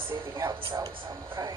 see if he can help us out with something, okay?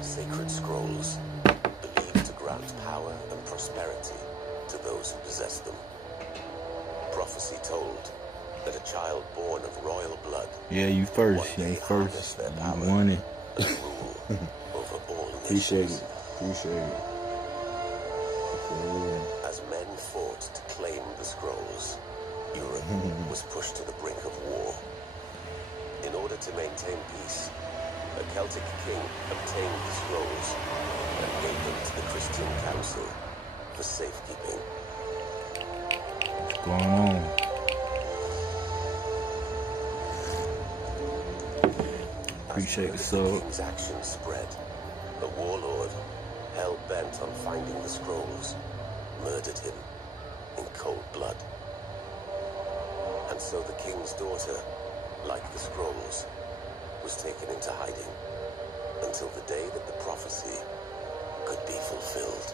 Sacred scrolls, believed to grant power and prosperity to those who possess them. Prophecy told that a child born of royal blood, yeah, you first, you first, their you power won it. and rule over all Appreciate nations. it, appreciate it. As men fought to claim the scrolls, Europe was pushed to the brink of war. In order to maintain peace, a Celtic king obtained the scrolls and gave them to the Christian council for safekeeping. What's going on? Appreciate the sub. As the king's actions spread, a warlord, hell-bent on finding the scrolls, murdered him in cold blood. And so the king's daughter, like the scrolls, was taken into hiding until the day that the prophecy could be fulfilled.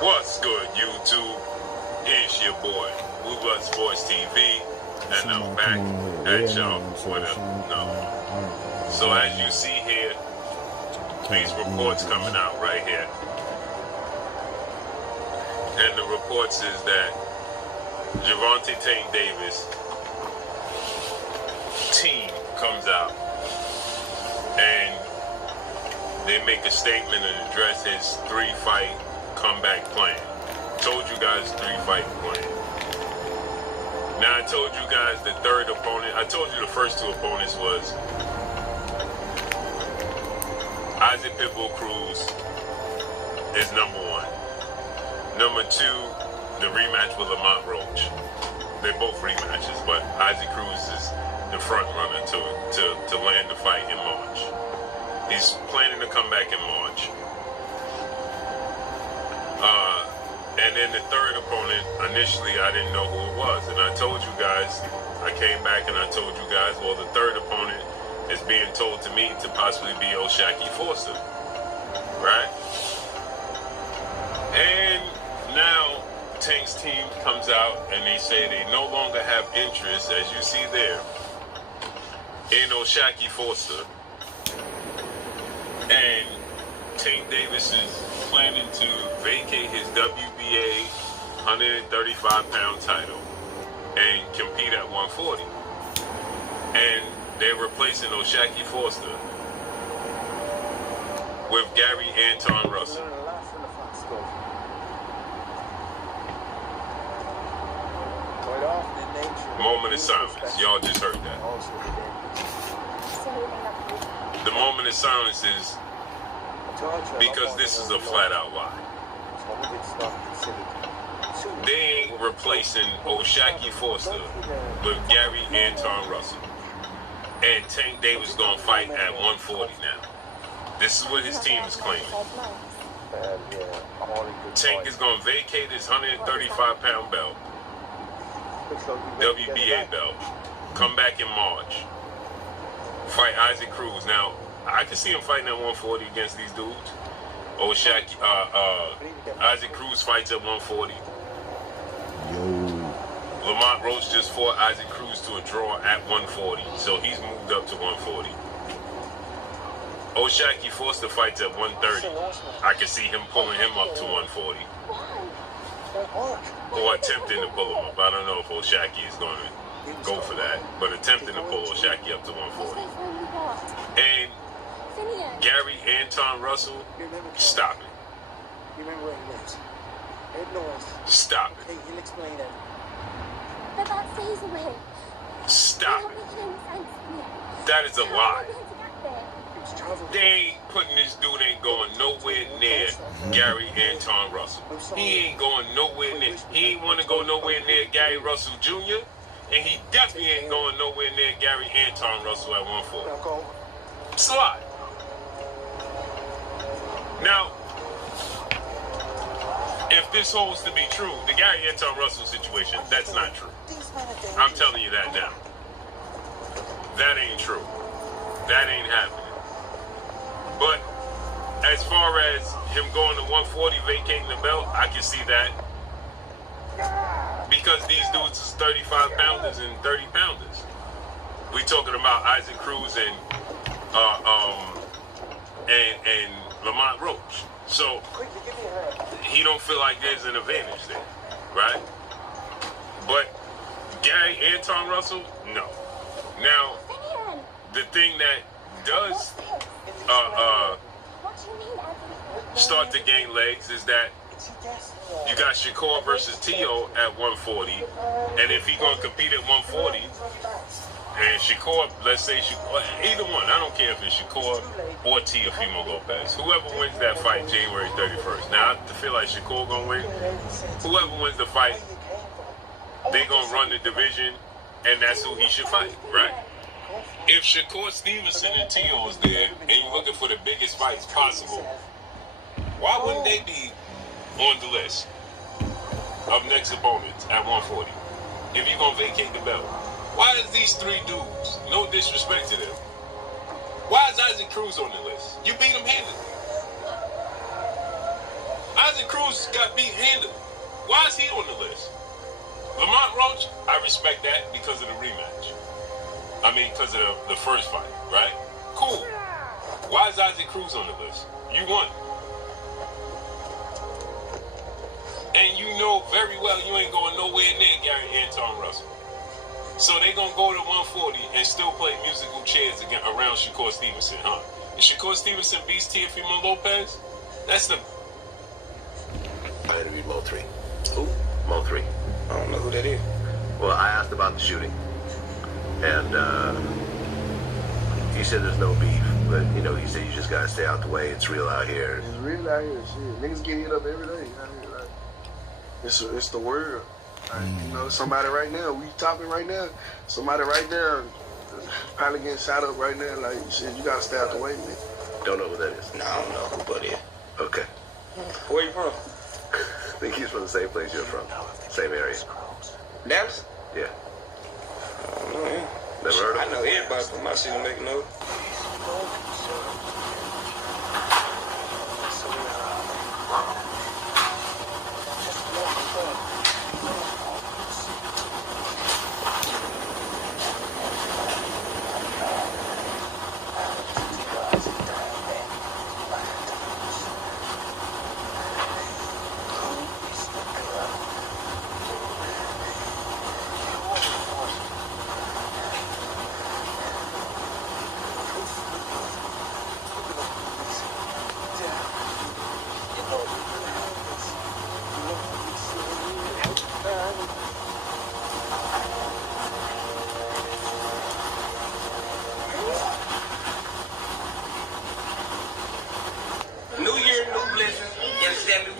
What's good, YouTube? It's your boy, Woo Sports TV, and I'm back at y'all with another. So as you see here, these reports coming out right here. And the reports is that Javante Tank Davis team comes out and they make a statement and address his 3-fight comeback plan. Told you guys 3-fight plan. Now I told you guys the third opponent. I told you the first two opponents was Isaac Pitbull Cruz is number one. Number two, the rematch with Lamont Roach. They're both rematches, but Isaac Cruz is the front runner to land the fight in March. He's planning to come back in March. And then the third opponent, initially I didn't know who it was. And I told you guys, I came back and I told you guys, well, the third opponent is being told to me to possibly be O'Shaquie Forster. Right? And now Tank's team comes out and they say they no longer have interest, as you see there, in O'Shaquie Forster. And Tank Davis is planning to vacate his WBA 135-pound title and compete at 140. And they're replacing O'Shaquie Foster with Gary Anton Russell. Moment of silence. Y'all just heard that. The moment of silence is because this is a flat-out lie. They ain't replacing O'Shaquie Foster with Gary Anton Russell. And Tank Davis gonna fight at 140 now. This is what his team is claiming. Tank is gonna vacate his 135-pound belt, WBA belt, come back in March, fight Isaac Cruz. Now, I can see him fighting at 140 against these dudes. Isaac Cruz fights at 140. Lamont Roach just fought Isaac Cruz to a draw at 140, so he's moved up to 140. O'Shaquie Foster fights at 130. I can see him pulling him up to 140. Or attempting to pull him up. I don't know if O'Shaquie is going to go for that, but attempting to pull O'Shaquie up to 140. And Gary Anton Russell, stop it. Stop it. He'll explain it. But that stays away. Stop it. That is a lie. They ain't putting this dude ain't going nowhere near Gary Anton Russell. He ain't going nowhere near. He ain't want to go nowhere near Gary Russell Jr. And he definitely ain't going nowhere near Gary Anton Russell at 140. Slide. Now, if this holds to be true, the Gary Anton Russell situation, that's not true. I'm telling you that now. That ain't true. That ain't happening. But as far as him going to 140, vacating the belt, I can see that. Because these dudes is 35 pounders and 30 pounders. We talking about Isaac Cruz and Lamont Roach. So he don't feel like there's an advantage there, right? But Gary Anton Russell, no. Now, the thing that does start to gain legs is that you got Shakur versus Tio at 140, and if he gonna compete at 140, and Shakur, let's say Shakur, either one, I don't care if it's Shakur or Teofimo Lopez, whoever wins that fight January 31st. Now I feel like Shakur gonna win. Whoever wins the fight, they gonna run the division, and that's who he should fight, right? If Shakur Stevenson and Tio is there, and you're looking for the biggest fights possible, why wouldn't they be on the list of next opponents at 140? If you're gonna vacate the belt, why is these three dudes, no disrespect to them, why is Isaac Cruz on the list? You beat him handily. Isaac Cruz got beat handily. Why is he on the list? Lamont Roach, I respect that because of the rematch. I mean, because of the first fight, right? Cool. Why is Isaac Cruz on the list? You won. And you know very well you ain't going nowhere near Gary Anton Russell. So they gonna go to 140 and still play musical chairs again around Shakur Stevenson, huh? If Shakur Stevenson beats Teofimo Lopez, that's the... I interviewed Mo 3. Who? Mo 3. I don't know who that is. Well, I asked about the shooting. And he said there's no beef. But, you know, he said you just gotta stay out the way. It's real out here. It's real out here, shit. Niggas get hit up every day out here, like. It's the world. Like, you know, somebody right now, we talking right now, somebody right there probably getting shot up right now. Like, shit, you gotta stay out the way, man. Don't know who that is. No, I don't know who that is. Okay. Where you from? I think he's from the same place you're from. Same area. Dallas? Yeah. I don't know him. Never heard of I him? know everybody from my city making note.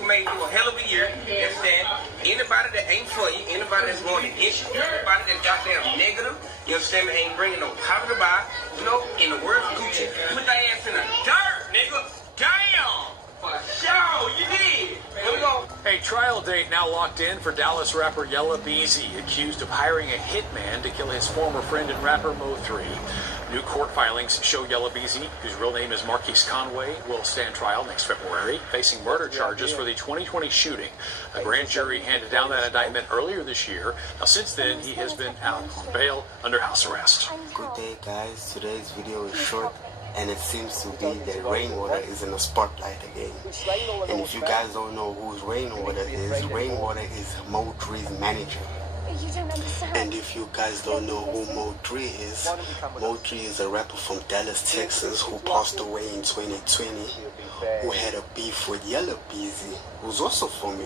made through a hell of a year. You understand? Anybody that ain't for you, anybody that's going against you, anybody that's goddamn negative, you understand me, ain't bringing no positive vibe, you know, in the words of Gucci, put that ass in the dirt, nigga. Damn! For sure, you did. Here we go. A trial date now locked in for Dallas rapper Yella Beezy, accused of hiring a hitman to kill his former friend and rapper Mo3. New court filings show Yella Beezy, whose real name is Marquise Conway, will stand trial next February, facing murder charges for the 2020 shooting. A grand jury handed down that indictment earlier this year. Now, since then, he has been out on bail under house arrest. Good day, guys. Today's video is short, and it seems to be that Rainwater is in the spotlight again. And if you guys don't know who Rainwater is Mo3's manager. You don't understand. And if you guys don't know who Mo3 is, Mo3 is a rapper from Dallas, Texas, who passed away in 2020, who had a beef with Yella Beezy, who's also from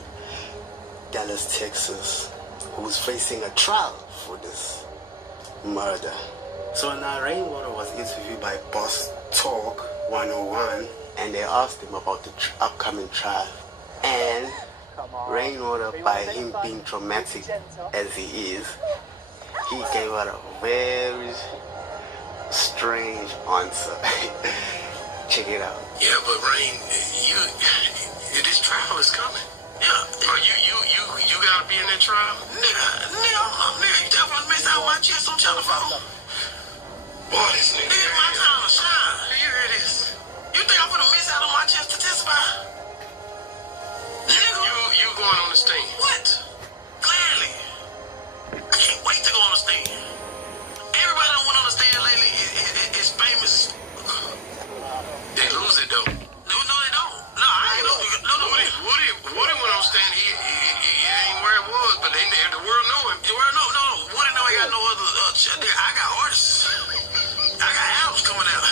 Dallas, Texas, who's facing a trial for this murder. So now Rainwater was interviewed by Boss Talk 101, and they asked him about the upcoming trial. And Rainwater, by him being dramatic as he is, he gave out a very strange answer. Check it out. Yeah, but Rain, this trial is coming. Yeah. You gotta be in that trial? Nigga, you definitely missed out my chest on telephone. Boy, this nigga. This is my time to shine. You hear this? You think I'm gonna miss out on my chance to testify? You going on the stand? What? Gladly. I can't wait to go on the stand. Everybody that went on the stand lately is famous. They lose it though. No, they don't. No, I ain't know. Woody went on the stand. He ain't where it was, but the world know him. The world no. Woody know he got no other. I got artists. I got albums coming out.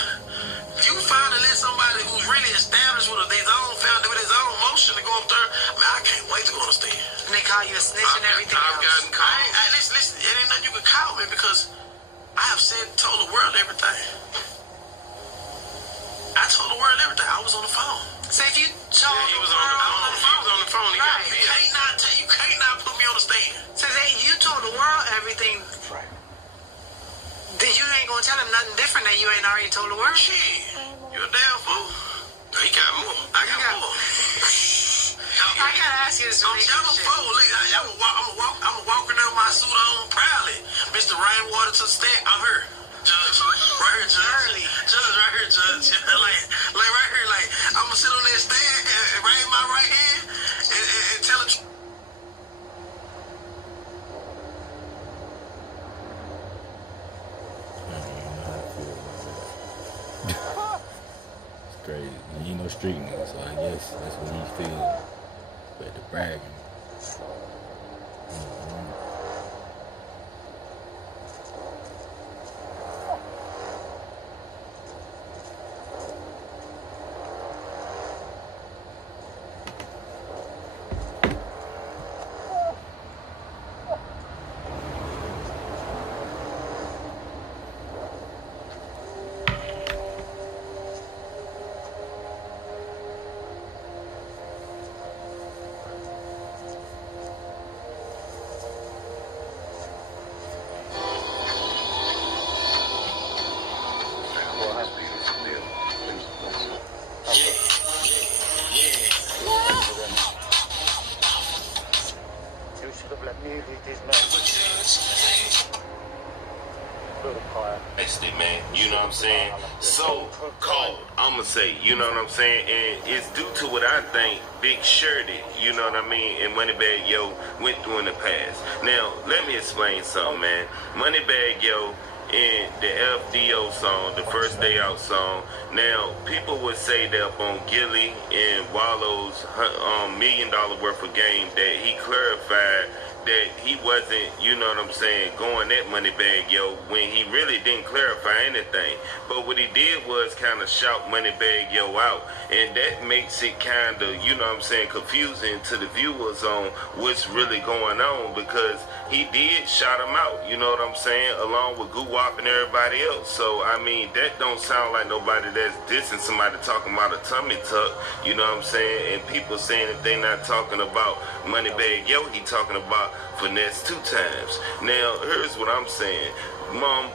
You finally let somebody who's really established with his own family, with his own motion to go up there, man, I can't wait to go on the stand. And they call you a snitch and everything I've gotten called. Listen, it ain't nothing you can call me because I have told the world everything. I told the world everything. I was on the phone. So if you told the world on the phone. He was on the phone. He got me. You can't not put me on the stand. So you told the world everything. Right. Then you ain't gonna tell him nothing different that you ain't already told the world? Shit. You're a damn fool. He got more. I got more. I gotta ask you this relationship. I'm walking out my suit on proudly. Mr. Rainwater to the stand. I'm here. Judge. Right here, Judge. Judge, right here, Judge. like right here, like I'm gonna sit on that stand and raise my right hand and tell the truth. Crazy. He ain't no street nigga, so I guess that's what he feels. But the bragging. Man, you know what I'm saying? So cold, I'ma say, you know what I'm saying? And it's due to what I think Big Shirty, you know what I mean, and Moneybagg Yo went through in the past. Now, let me explain something, man. Moneybagg Yo in the FDO song, the First Day Out song. Now, people would say that up on Gilly and Wallow's $1 million worth of game that he clarified that he wasn't, you know what I'm saying, going at Moneybagg Yo when he really didn't clarify anything. But what he did was kind of shout Moneybagg Yo out, and that makes it kind of, you know what I'm saying, confusing to the viewers on what's really going on, because he did shout him out, you know what I'm saying, along with Goo Wop and everybody else. So, I mean, that don't sound like nobody that's dissing somebody talking about a tummy tuck, you know what I'm saying, and people saying if they not talking about Moneybagg Yo, he talking about Finesse 2 Times. Now, here's what I'm saying.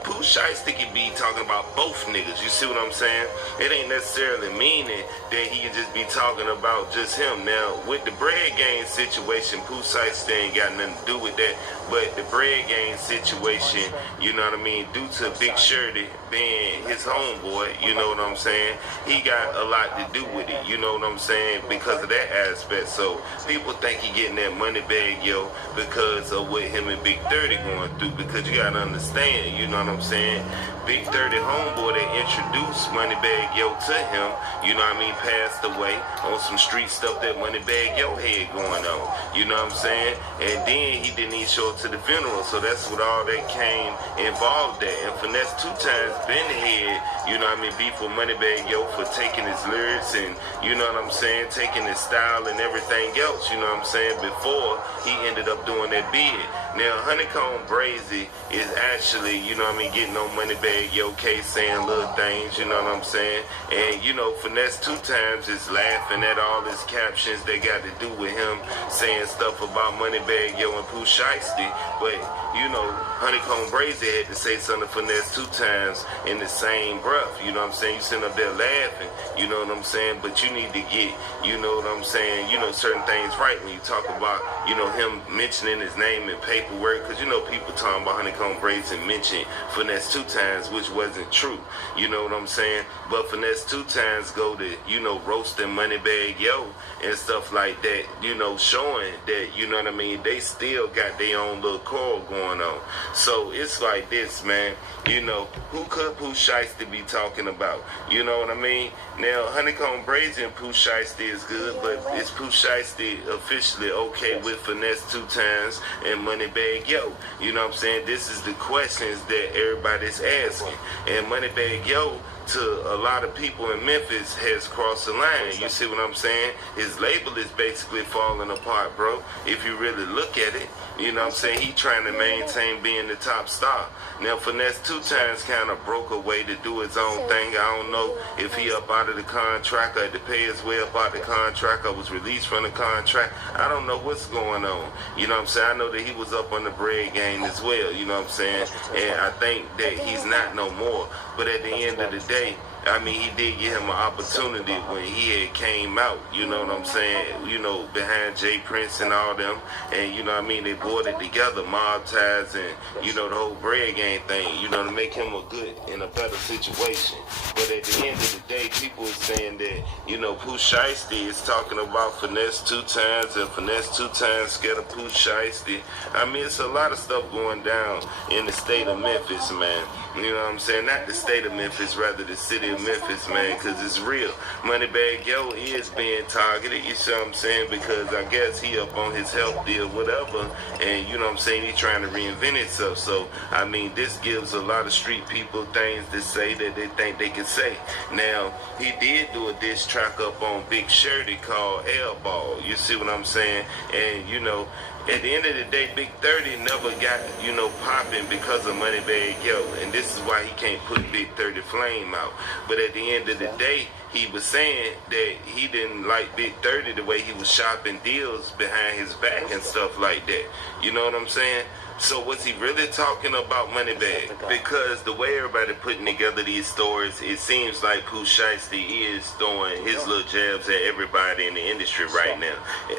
Pooh Shiesty can be talking about both niggas, you see what I'm saying? It ain't necessarily meaning that he can just be talking about just him. Now, with the Bread Gang situation, Pooh Shiesty ain't got nothing to do with that, but the Bread Gang situation, you know what I mean, due to Big Shorty being his homeboy, you know what I'm saying, he got a lot to do with it, you know what I'm saying, because of that aspect. So, people think he getting that Moneybagg Yo because of what him and Big 30 going through, because you gotta understand, you know what I'm saying, Big 30 homeboy that introduced Moneybagg Yo to him, you know what I mean, passed away on some street stuff that Moneybagg Yo had going on, you know what I'm saying, and then he didn't even show up to the funeral, so that's what all that came involved at. And Finesse 2 Times been here, you know what I mean, beef with Moneybagg Yo for taking his lyrics and, you know what I'm saying, taking his style and everything else, you know what I'm saying, before he ended up doing that bid. Now, Honeycomb Brazy is actually, you know what I mean, getting on Moneybagg Yo case, saying little things, you know what I'm saying, and, you know, Finesse 2 Times is laughing at all his captions that got to do with him saying stuff about Moneybagg Yo and Pooh Shiesty, but, you know, Honeycomb Brazy had to say something to Finesse 2 Times in the same breath, you know what I'm saying, you sitting up there laughing, you know what I'm saying, but you need to get, you know what I'm saying, you know, certain things right when you talk about, you know, him mentioning his name in paperwork, because, you know, people talking about Honeycomb Brazy and mention Finesse 2 Times, which wasn't true, you know what I'm saying, but Finesse 2 Times go to, you know, roasting Moneybagg Yo and stuff like that, you know, showing that, you know what I mean, they still got their own little core going on. So it's like this, man, you know, who could Pooh Shiesty be talking about, you know what I mean? Now, Honeycomb Brazy and Pooh Shiesty is good, but is Pooh Shiesty officially okay with Finesse 2 Times and Moneybagg Yo? You know what I'm saying? This is the questions that everybody's asking. And Moneybagg Yo, to a lot of people in Memphis, has crossed the line. You see what I'm saying? His label is basically falling apart, bro. If you really look at it, you know what I'm saying? He trying to maintain being the top star. Now, Finesse 2 Times kind of broke away to do his own thing. I don't know if he up out of the contract or had to pay his way up out the contract or was released from the contract. I don't know what's going on. You know what I'm saying? I know that he was up on the Bread Gang as well, you know what I'm saying? And I think that he's not no more. But at the end of the day, I mean, he did give him an opportunity when he had came out, you know what I'm saying, you know, behind Jay Prince and all them, and, you know what I mean, they boarded together, Mob Ties and, you know, the whole Bread Gang thing, you know, to make him a good and a better situation. But at the end of the day, people are saying that, you know, Pooh Shiesty is talking about Finesse 2 Times and Finesse 2 Times scared of Pooh Shiesty. I mean, it's a lot of stuff going down in the state of Memphis, man. You know what I'm saying? Not the state of Memphis, rather the city of Memphis, man, because it's real. Moneybagg Yo is being targeted, you see what I'm saying? Because I guess he up on his health deal, whatever, and you know what I'm saying, he's trying to reinvent himself. So, I mean, this gives a lot of street people things to say that they think they can say. Now, he did do a diss track up on Big Shorty called Airball, you see what I'm saying? And, you know, at the end of the day, Big 30 never got, you know, popping because of Moneybagg Yo, and this is why he can't put Big 30 Flame out. But at the end of the day, he was saying that he didn't like Big 30 the way he was shopping deals behind his back and stuff like that. You know what I'm saying? So was he really talking about Moneybagg? Because the way everybody putting together these stories, it seems like Pooh Shiesty is throwing his little jabs at everybody in the industry right now.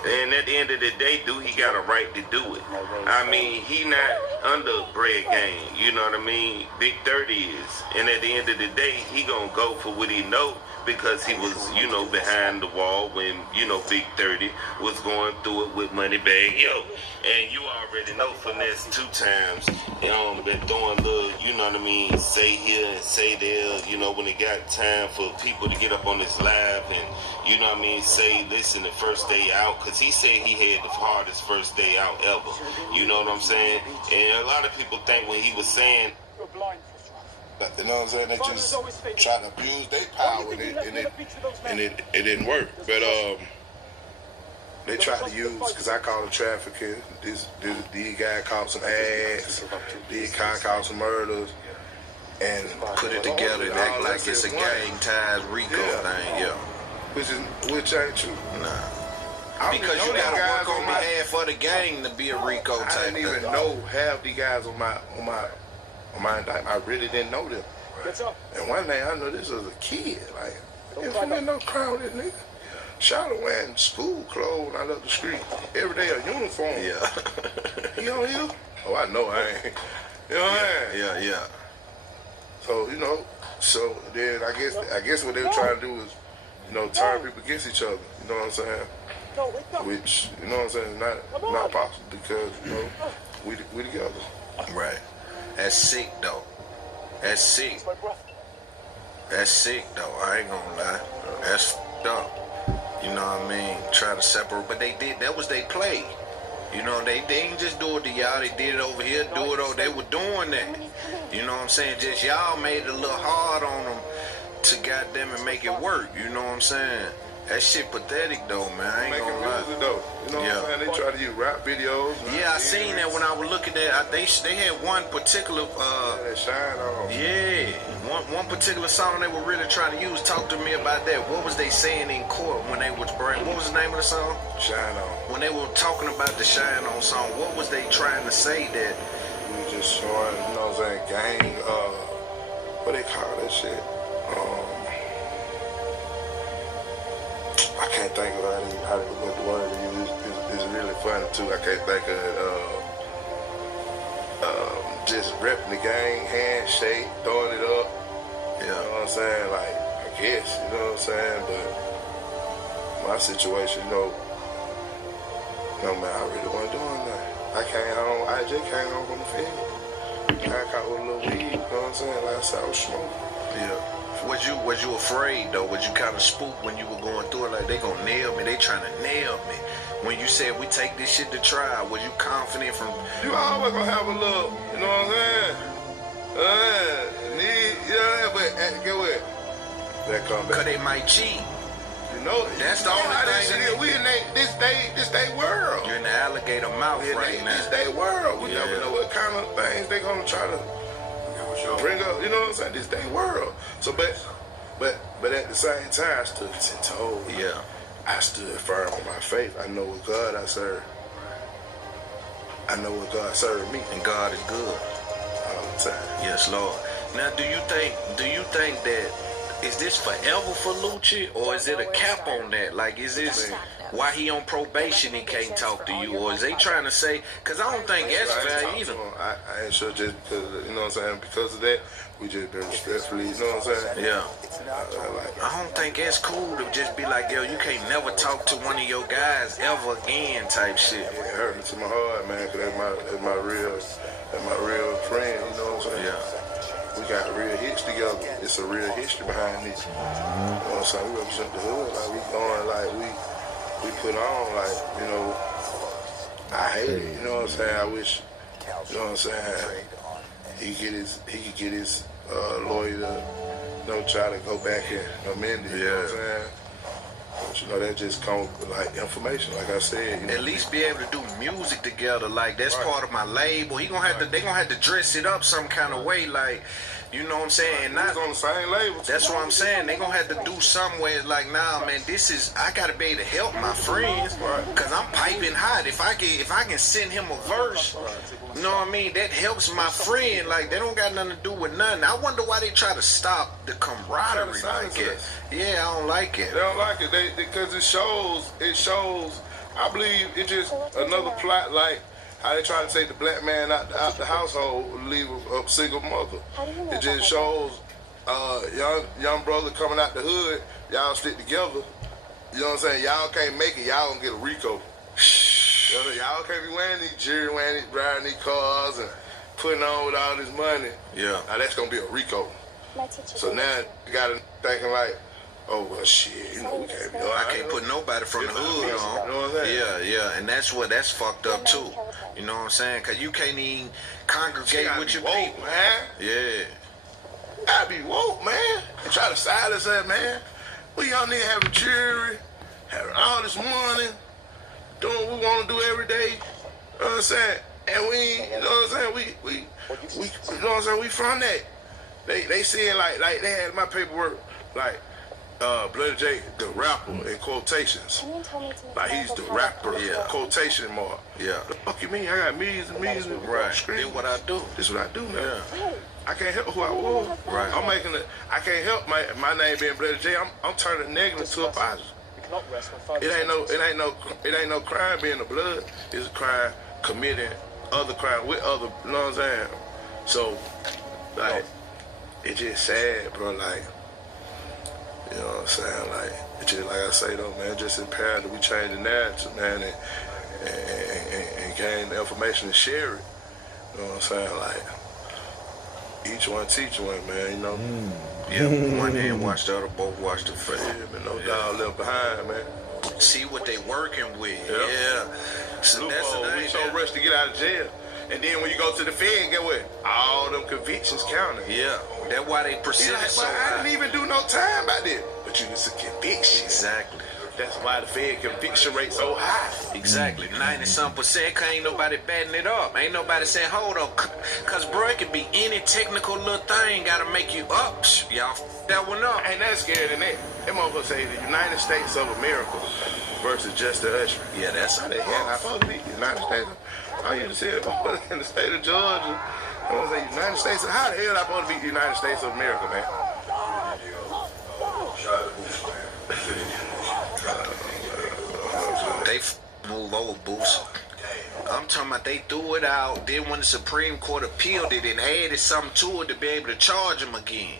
And at the end of the day, dude, he got a right to do it. I mean, he not under Bread Gang, you know what I mean? Big 30 is. And at the end of the day, he gonna go for what he know, because he was, you know, behind the wall when, you know, Big 30 was going through it with Moneybagg Yo. And you already know Finesse 2 Times, been throwing little, you know what I mean, say here and say there, you know, when it got time for people to get up on this live and, you know what I mean, say, listen, the first day out, because he said he had the hardest first day out ever. You know what I'm saying? And a lot of people think when he was saying, you know what I'm saying, they just try to abuse their power, and it didn't work. But they tried to use, because I call it trafficking. These guys caught some ass, these guys caught some murders, and put it together and act like it's a gang ties RICO thing, yeah. Which ain't true. Nah. Because you gotta work on behalf of the gang to be a RICO type. I didn't even know half the guys on my indictment. I really didn't know them. And one day I know this was a kid. Like, there's no crime with this nigga. Charlotte wearing school clothes out up the street. Every day a uniform. Yeah. He on here? Oh, I know I ain't. You know what I mean? Yeah. So, you know, so then I guess what they were trying to do is, you know, turn people against each other. You know what I'm saying? Which, you know what I'm saying, not possible because, you know, we together. Right. That's sick though. That's sick. That's sick though. I ain't gonna lie. That's fucked up. You know what I mean? Try to separate, but they did. That was they play. You know, they didn't just do it to y'all. They did it over here. Do it over. They were doing that. You know what I'm saying? Just y'all made it a little hard on them to goddamn it make it work. You know what I'm saying? That shit pathetic though, man. I ain't gonna lie. Music, though. You know what I'm saying? They try to use rap videos. Yeah, I seen that when I was looking at. They had one particular. That shine on. Yeah, one particular song they were really trying to use. Talk to me about that. What was they saying in court when they was bringing? What was the name of the song? Shine On. When they were talking about the Shine On song, what was they trying to say that? We were just showing, you know what I'm saying, gang. What they call that shit? I can't think of how to what the word is. It's really funny too. I can't think of it. Just repping the gang, handshake, throwing it up. Yeah. You know what I'm saying? Like, I guess, you know what I'm saying? But my situation, no man, I really wasn't doing nothing. I just came home from the field. I caught with a little weed, you know what I'm saying? Like I said, I was smoking. Yeah. Was you afraid though? Was you kind of spooked when you were going through it? Like they gonna nail me? They trying to nail me? When you said we take this shit to trial, was you confident from? You always gonna have a little, you know what I'm saying? But get what? That come back. Cause they might cheat. You know, that's the only thing. We in this they world. You're in the alligator mouth right now. This they world. We never know what kind of things they gonna try to bring up. You know what I'm saying? This they world. So, but at the same time, I stood 10 toes. Yeah. I stood firm on my faith. I know what God I serve. I know what God served me. And God is good all the time. Yes, Lord. Now, do you think that is this forever for Lucci, or is it a cap on that? Like, is this why he on probation he can't talk to you, or is they trying to say? Because I don't think that's fair either. I ain't sure just because, you know what I'm saying, because of that, we just been respectfully, you know what I'm saying? Yeah. I don't think it's cool to just be like, yo, you can't never talk to one of your guys ever again type shit. It hurt me to my heart, man, because that's my real friend, you know what I'm saying? Yeah. We got real hits together. It's a real history behind it. You know what I'm saying? We represent the hood. Like, we going, like, we put on, like, you know, I hate it. You know what I'm saying? I wish, you know what I'm saying, he could get his lawyer to, you know, try to go back and amend it. You know what I'm saying? But, you know, that just comes with, like, information, like I said. You know? At least be able to do music together, like, that's part of my label. They gonna have to dress it up some kind of way, like, you know what I'm saying? And not on the same label. That's what I'm saying. They gonna have to do somewhere like, nah, man, I gotta be able to help my friends, cause I'm piping hot. If I can send him a verse, you know what I mean? That helps my friend. Like, they don't got nothing to do with nothing. I wonder why they try to stop the camaraderie like it. Yeah, I don't like it. They don't like it because it shows. I believe it's just another plot, like how they try to take the black man out the household, leave a single mother. It just shows young brother coming out the hood. Y'all stick together. You know what I'm saying? Y'all can't make it. Y'all gonna get a RICO. You know, y'all can't be wearing these jewelry, driving these cars and putting on with all this money. Yeah. Now that's gonna be a RICO. So now you got to thinking like, Oh, well, shit, you know, we can't be. I can't put nobody from the hood on. You know what I'm saying? Yeah, and that's fucked up too. You know what I'm saying? Cause you can't even congregate with your people, man. Yeah. I be woke, man. They try to silence us, man. We young niggas having jewelry, having all this money, doing what we want to do every day. You know what I'm saying? And we, you know what I'm saying? We you know what I'm saying? We from that. They seeing like they had my paperwork like. Bloody J, the rapper in quotations. Like he's the rapper, quotation mark. Yeah. The fuck you mean? I got millions and millions of This what I do. This what I do now. Yeah. I can't help who I was. Right. I'm making it. I can't help my name being Bloody J. I'm turning negative to a positive. It ain't no crime being the blood. It's a crime committing other crime with other. You know what I'm saying? So, like, it's just sad, bro. Like. You know what I'm saying? Like, it's just like I say though, man, just imperative we change the narrative, man, and gain the information and share it. You know what I'm saying? Like, each one teach one, man, you know? Yeah, one hand watch the other, both watch the face. Yeah, man, no dog left behind, man. See what they working with, So that's the thing. We so rushed to get out of jail. And then when you go to the Fed, get what? All them convictions counted. Yeah, that's why they percentage like, so I high. didn't even do no time by this. But you it's a conviction. Exactly. That's why the Fed conviction rate so high. Exactly. 90-some%, cause ain't nobody batting it up. Ain't nobody saying, hold on. Cause bro, it could be any technical little thing gotta make you up. Y'all that one up. Ain't that scary than that. That motherfucker say the United States of America versus just the usher. Yeah, that's how they had. I supposed to be United States. I used to say it in the state of Georgia. I was like, United States. How the hell am I supposed to be the United States of America, man? They move over, Boost. I'm talking about they threw it out. Then when the Supreme Court appealed it and added something to it to be able to charge them again.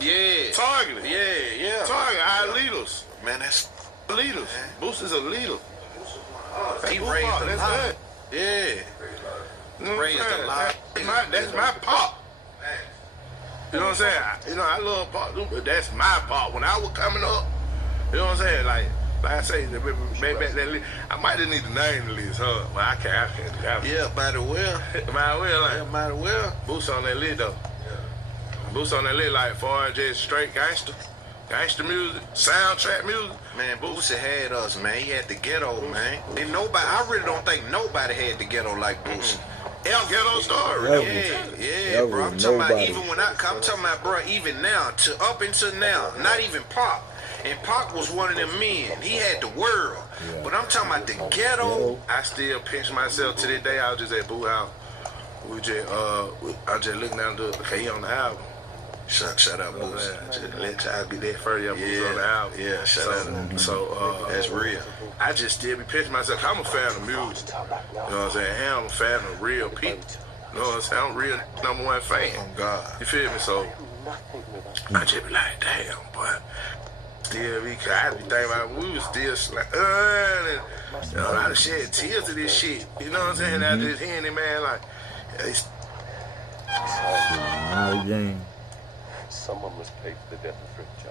Yeah. Targeted. Yeah. Targeted. Our leaders. Man, that's leaders. Boost is a leader. He raised a lot. Yeah. You know raised a lot. That's my pop. You know what I'm saying? I love pop, but that's my pop. When I was coming up, you know what I'm saying? Like I say, I might just need to name the list, huh? Well, I can't. Yeah, might as well. Might as well, like. Yeah, might as well. Boost on that list, though. Boost on that list, like, far as just straight gangster music, soundtrack music. Man, Boosie had us, man. He had the ghetto, man. And I really don't think nobody had the ghetto like Boosie. Ghetto story. Yeah, bro. I'm talking about even when I'm talking about, bro, even now, up until now, not even Pac. And Pac was one of them men. He had the world. Yeah. But I'm talking about the ghetto. I still pinch myself to this day. I was just at Boo House. I just looking down the, okay, he on the album. Shout out, Boo. Just let y'all be there first. Y'all Boo's on the album. Yeah, shout out. So, that's real. I just still be pinching myself. I'm a fan of music. You know what I'm saying? And I'm a fan of real people. You know what I'm saying? I'm real #1 fan. Oh, God. You feel me? So, I just be like, damn, boy. Still, because I be thinking about we was still like, and a lot of shit, tears to this shit. You know what I'm saying? I just hearing it, man, like, someone must pay for the death of Frick, Joe.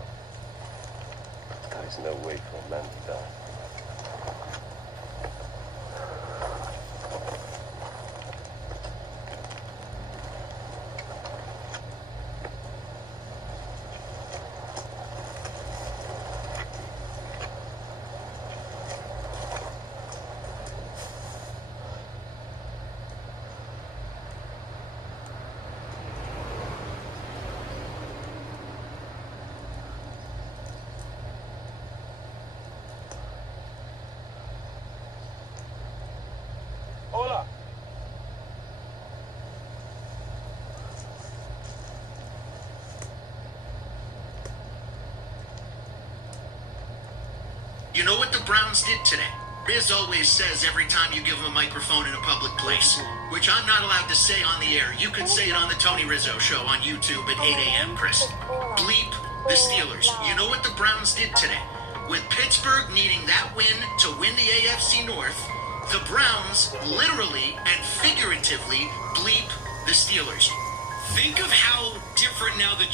There's no way for a man to die. Hola. You know what the Browns did today? Riz always says every time you give him a microphone in a public place, which I'm not allowed to say on the air. You can say it on the Tony Rizzo show on YouTube at 8 a.m., Chris. Bleep the Steelers. You know what the Browns did today? With Pittsburgh needing that win to win the AFC North, the Browns literally and figuratively bleep the Steelers. Think of how different now the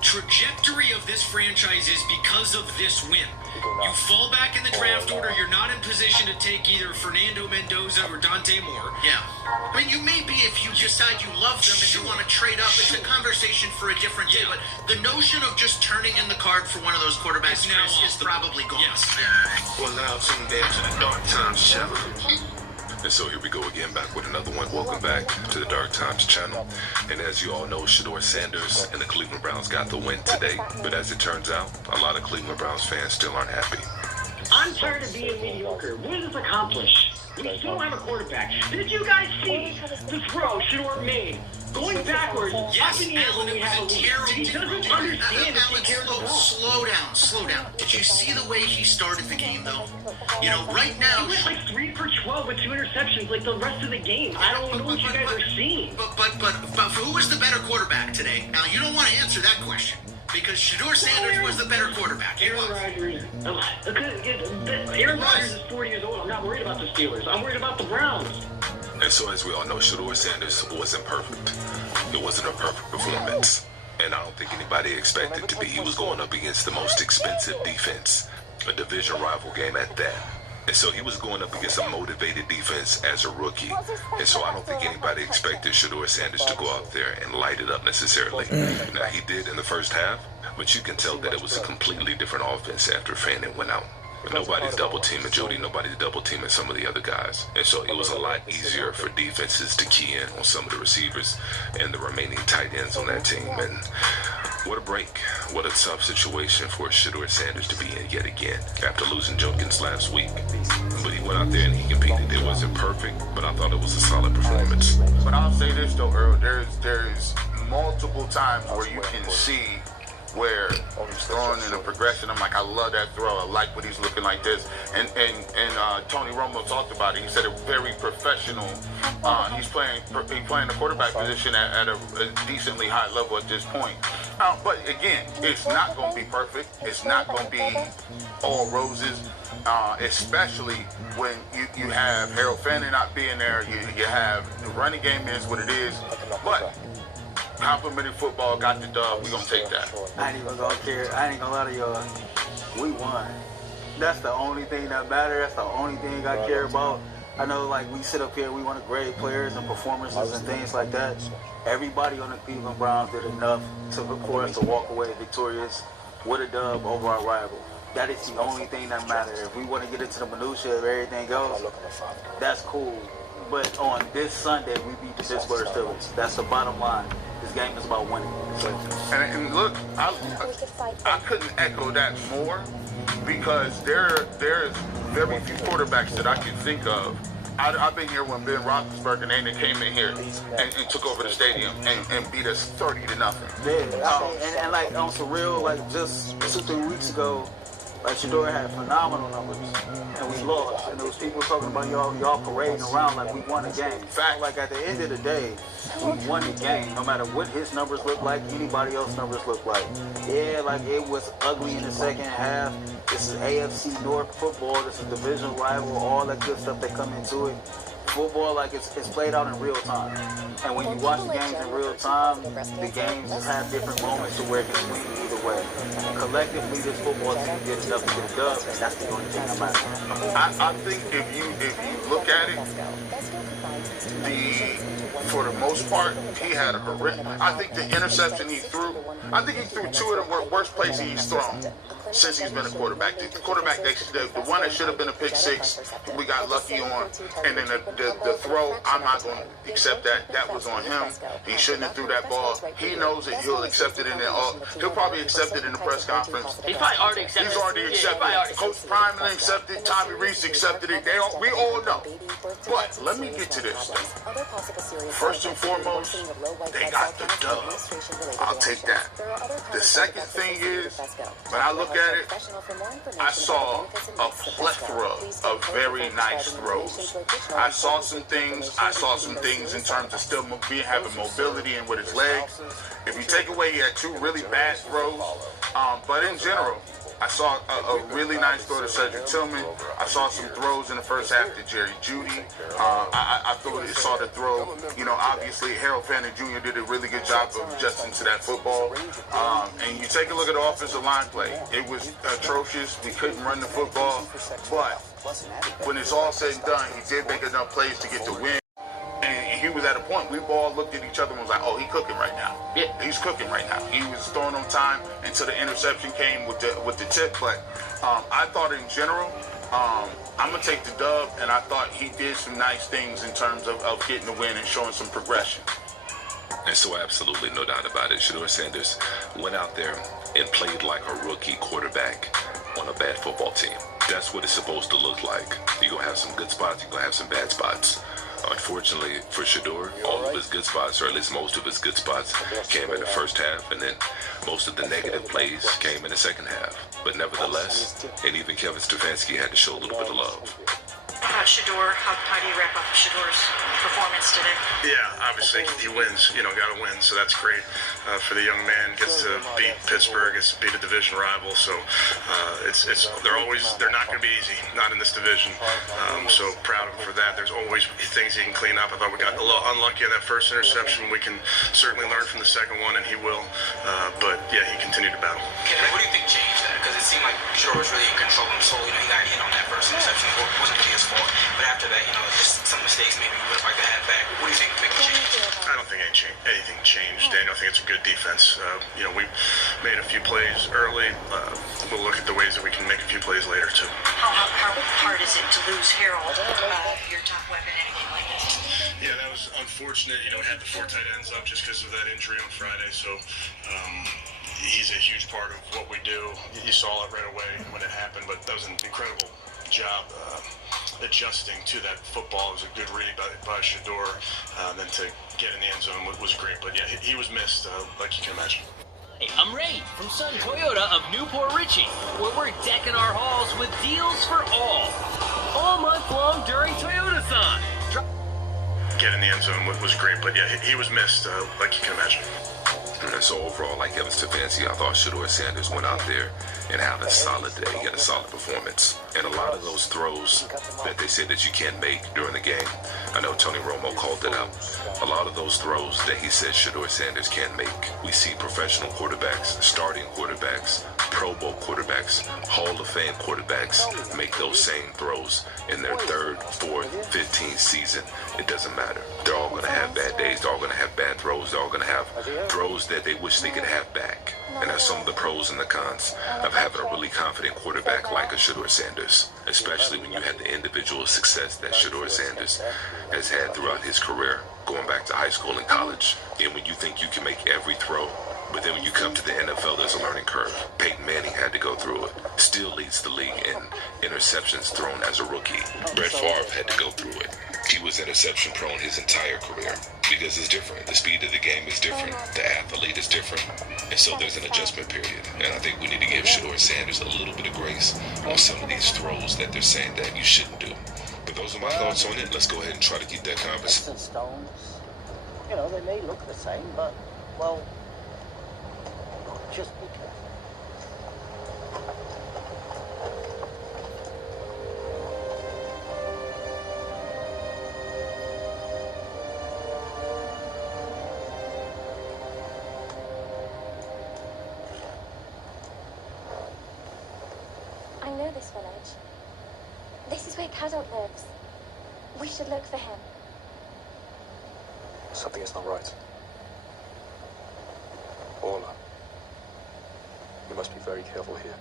trajectory of this franchise is because of this win. You fall back in the draft order. You're not in position to take either Fernando Mendoza or Dante Moore. Yeah. I mean, you may be if you decide you love them and you want to trade up. It's a conversation for a different day. But the notion of just turning in the card for one of those quarterbacks now is probably gone. Yes. Well, now tuned in to the Dark Times channel. And so here we go again, back with another one. Welcome back to the Dark Times channel. And as you all know, Shedeur Sanders and the Cleveland Browns got the win today. But as it turns out, a lot of Cleveland Browns fans still aren't happy. I'm tired of being mediocre. What does this accomplish? We still have a quarterback. Did you guys see the throw Shedeur made? Going backwards, Yes, up in the air when we have a lead. He doesn't understand to take care of the ball. Slow down. Did you see the way he started the game, though? You know, right now... He went like 3 for 12 with 2 interceptions like the rest of the game. I don't know what you guys are seeing. But who was the better quarterback today? Now, you don't want to answer that question. Because Shedeur Sanders was the better quarterback. Aaron Rodgers is 40 years old. I'm not worried about the Steelers. I'm worried about the Browns. And so as we all know, Shedeur Sanders wasn't perfect. It wasn't a perfect performance. And I don't think anybody expected it to be. He was going up against the most expensive defense, a division rival game at that. And so he was going up against a motivated defense as a rookie. And so I don't think anybody expected Shedeur Sanders to go out there and light it up necessarily. Now, he did in the first half, but you can tell that it was a completely different offense after Fannin went out. Nobody's double teaming Jody, nobody's double teaming some of the other guys. And so it was a lot easier for defenses to key in on some of the receivers and the remaining tight ends on that team. And what a break. What a tough situation for Shedeur Sanders to be in yet again after losing Jenkins last week. But he went out there and he competed. It wasn't perfect, but I thought it was a solid performance. But I'll say this though, Earl, there's multiple times where you can see where he's throwing in a progression. I'm like, I love that throw. I like what he's looking like this. And Tony Romo talked about it. He said it very professional. He's playing the quarterback position at a decently high level at this point. But again, it's not going to be perfect. It's not going to be all roses, especially when you have Harold Fannin not being there. You have the running game is what it is. But complimentary football got the dub. We're going to take that. I ain't even gonna care. I ain't gonna lie to y'all. We won. That's the only thing that matters. That's the only thing I care about. I know, like, we sit up here, we want to grade players and performances and things like that. Everybody on the Cleveland Browns did enough for us to walk away victorious with a dub over our rival. That is the only thing that matters. If we want to get into the minutiae of everything else, that's cool. But on this Sunday, we beat the Pittsburgh Steelers. That's the bottom line. This game is about winning. And look, I couldn't echo that more because there's very few quarterbacks that I can think of. I've been here when Ben Roethlisberger and they came in here and took over the stadium and beat us 30-0. Yeah, and like on some real, like just 2-3 weeks ago, like Shedeur had phenomenal numbers, and we lost. And there was people talking about y'all parading around like we won a game. Fact, like at the end of the day, we won the game. No matter what his numbers look like, anybody else's numbers look like. Yeah, like it was ugly in the second half. This is AFC North football. This is division rival. All that good stuff that come into it. Football, like it's played out in real time. And when you watch the games in real time, the games have different moments to where it can swing either way. Collectively, this football team gets enough to get a dub, and that's the only thing that matters. I think if you look at it, for the most part, he had a horrific. I think the interception he threw, I think he threw 2 of the worst plays he's thrown since he's been a quarterback. The quarterback, the one that should have been a pick 6, we got lucky on, and then the throw, I'm not going to accept that. That was on him. He shouldn't have threw that ball. He knows that he'll accept it he'll probably accept it in the press conference. He's probably already accepted it. He's already accepted it. Coach Primeland accepted it. Tommy Reese accepted it. We all know. But let me get to this thing. First and foremost, they got the dub. I'll take that. The second thing is, when I look at it, I saw a plethora of very nice throws. I saw some things in terms of still having mobility and with his legs. If you take away, he had 2 really bad throws. But in general, I saw a really nice throw to Cedric Tillman. I saw some throws in the first half to Jerry Jeudy. I saw the throw. You know, obviously Harold Fanning Jr. did a really good job of adjusting to that football. And you take a look at the offensive line play. It was atrocious. We couldn't run the football. But when it's all said and done, he did make enough plays to get the win. And he was at a point, we all looked at each other and was like, oh, he's cooking right now. Yeah, he's cooking right now. He was throwing on time until the interception came with the tip. But I thought in general, I'm going to take the dub, and I thought he did some nice things in terms of getting the win and showing some progression. And so absolutely no doubt about it, Shedeur Sanders went out there and played like a rookie quarterback on a bad football team. That's what it's supposed to look like. You're going to have some good spots, you're going to have some bad spots. Unfortunately for Shedeur, all of his good spots, or at least most of his good spots, came in the first half, and then most of the negative plays came in the second half. But nevertheless, and even Kevin Stefanski had to show a little bit of love. How about Shedeur? How do you wrap up Shedeur's performance today? Yeah, obviously he wins. You know, got to win, so that's great for the young man. Gets to beat Pittsburgh, gets to beat a division rival. So they're not going to be easy, not in this division. So proud of him for that. There's always things he can clean up. I thought we got a little unlucky on that first interception. We can certainly learn from the second one, and he will. But yeah, he continued to battle. Kevin, what do you think changed that? Because it seemed like Shedeur was really in control of him. So, you know, he got hit on that first interception. It wasn't his fault. But after that, you know, just some mistakes maybe we look like the halfback. What do you think the big change? I don't think anything changed, Daniel. I think it's a good defense. You know, we made a few plays early. We'll look at the ways that we can make a few plays later, too. How hard is it to lose Harold, your top weapon, anything like this? Yeah, that was unfortunate. You know, we had the 4 tight ends up just because of that injury on Friday. So he's a huge part of what we do. You saw it right away when it happened, but that was an incredible job adjusting to that football. It was a good read by Shedeur. Then to get in the end zone was great. But yeah, he was missed, like you can imagine. Hey, I'm Ray from Sun Toyota of Newport Richie, where we're decking our halls with deals for all month long during Toyotathon. Get in the end zone was great, but yeah, he was missed, like you can imagine. And so overall, like Kevin Stefanski, I thought Shedeur Sanders went out there and had a solid day. He had a solid performance. And a lot of those throws that they said that you can't make during the game, I know Tony Romo called it out. A lot of those throws that he said Shedeur Sanders can't make. We see professional quarterbacks, starting quarterbacks, Pro Bowl quarterbacks, Hall of Fame quarterbacks make those same throws in their 3rd, 4th, 15th season. It doesn't matter. They're all going to have bad days. They're all going to have bad throws. They're all going to have throws that they wish they could have back. And that's some of the pros and the cons of having a really confident quarterback like a Shedeur Sanders, especially when you had the individual success that Shedeur Sanders has had throughout his career, going back to high school and college. And when you think you can make every throw, but then when you come to the NFL, there's a learning curve. Peyton Manning had to go through it. Still leads the league in interceptions thrown as a rookie. Brett Favre had to go through it. He was interception prone his entire career because it's different. The speed of the game is different. The athlete is different. And so there's an adjustment period. And I think we need to give Shedeur Sanders a little bit of grace on some of these throws that they're saying that you shouldn't do. But those are my thoughts on it. Let's go ahead and try to keep that conversation. Stones, you know, they may look the same, but, well, just be careful. I know this village. This is where Cadot lives. We should look for him. Something is not right. Orla, we must be very careful here.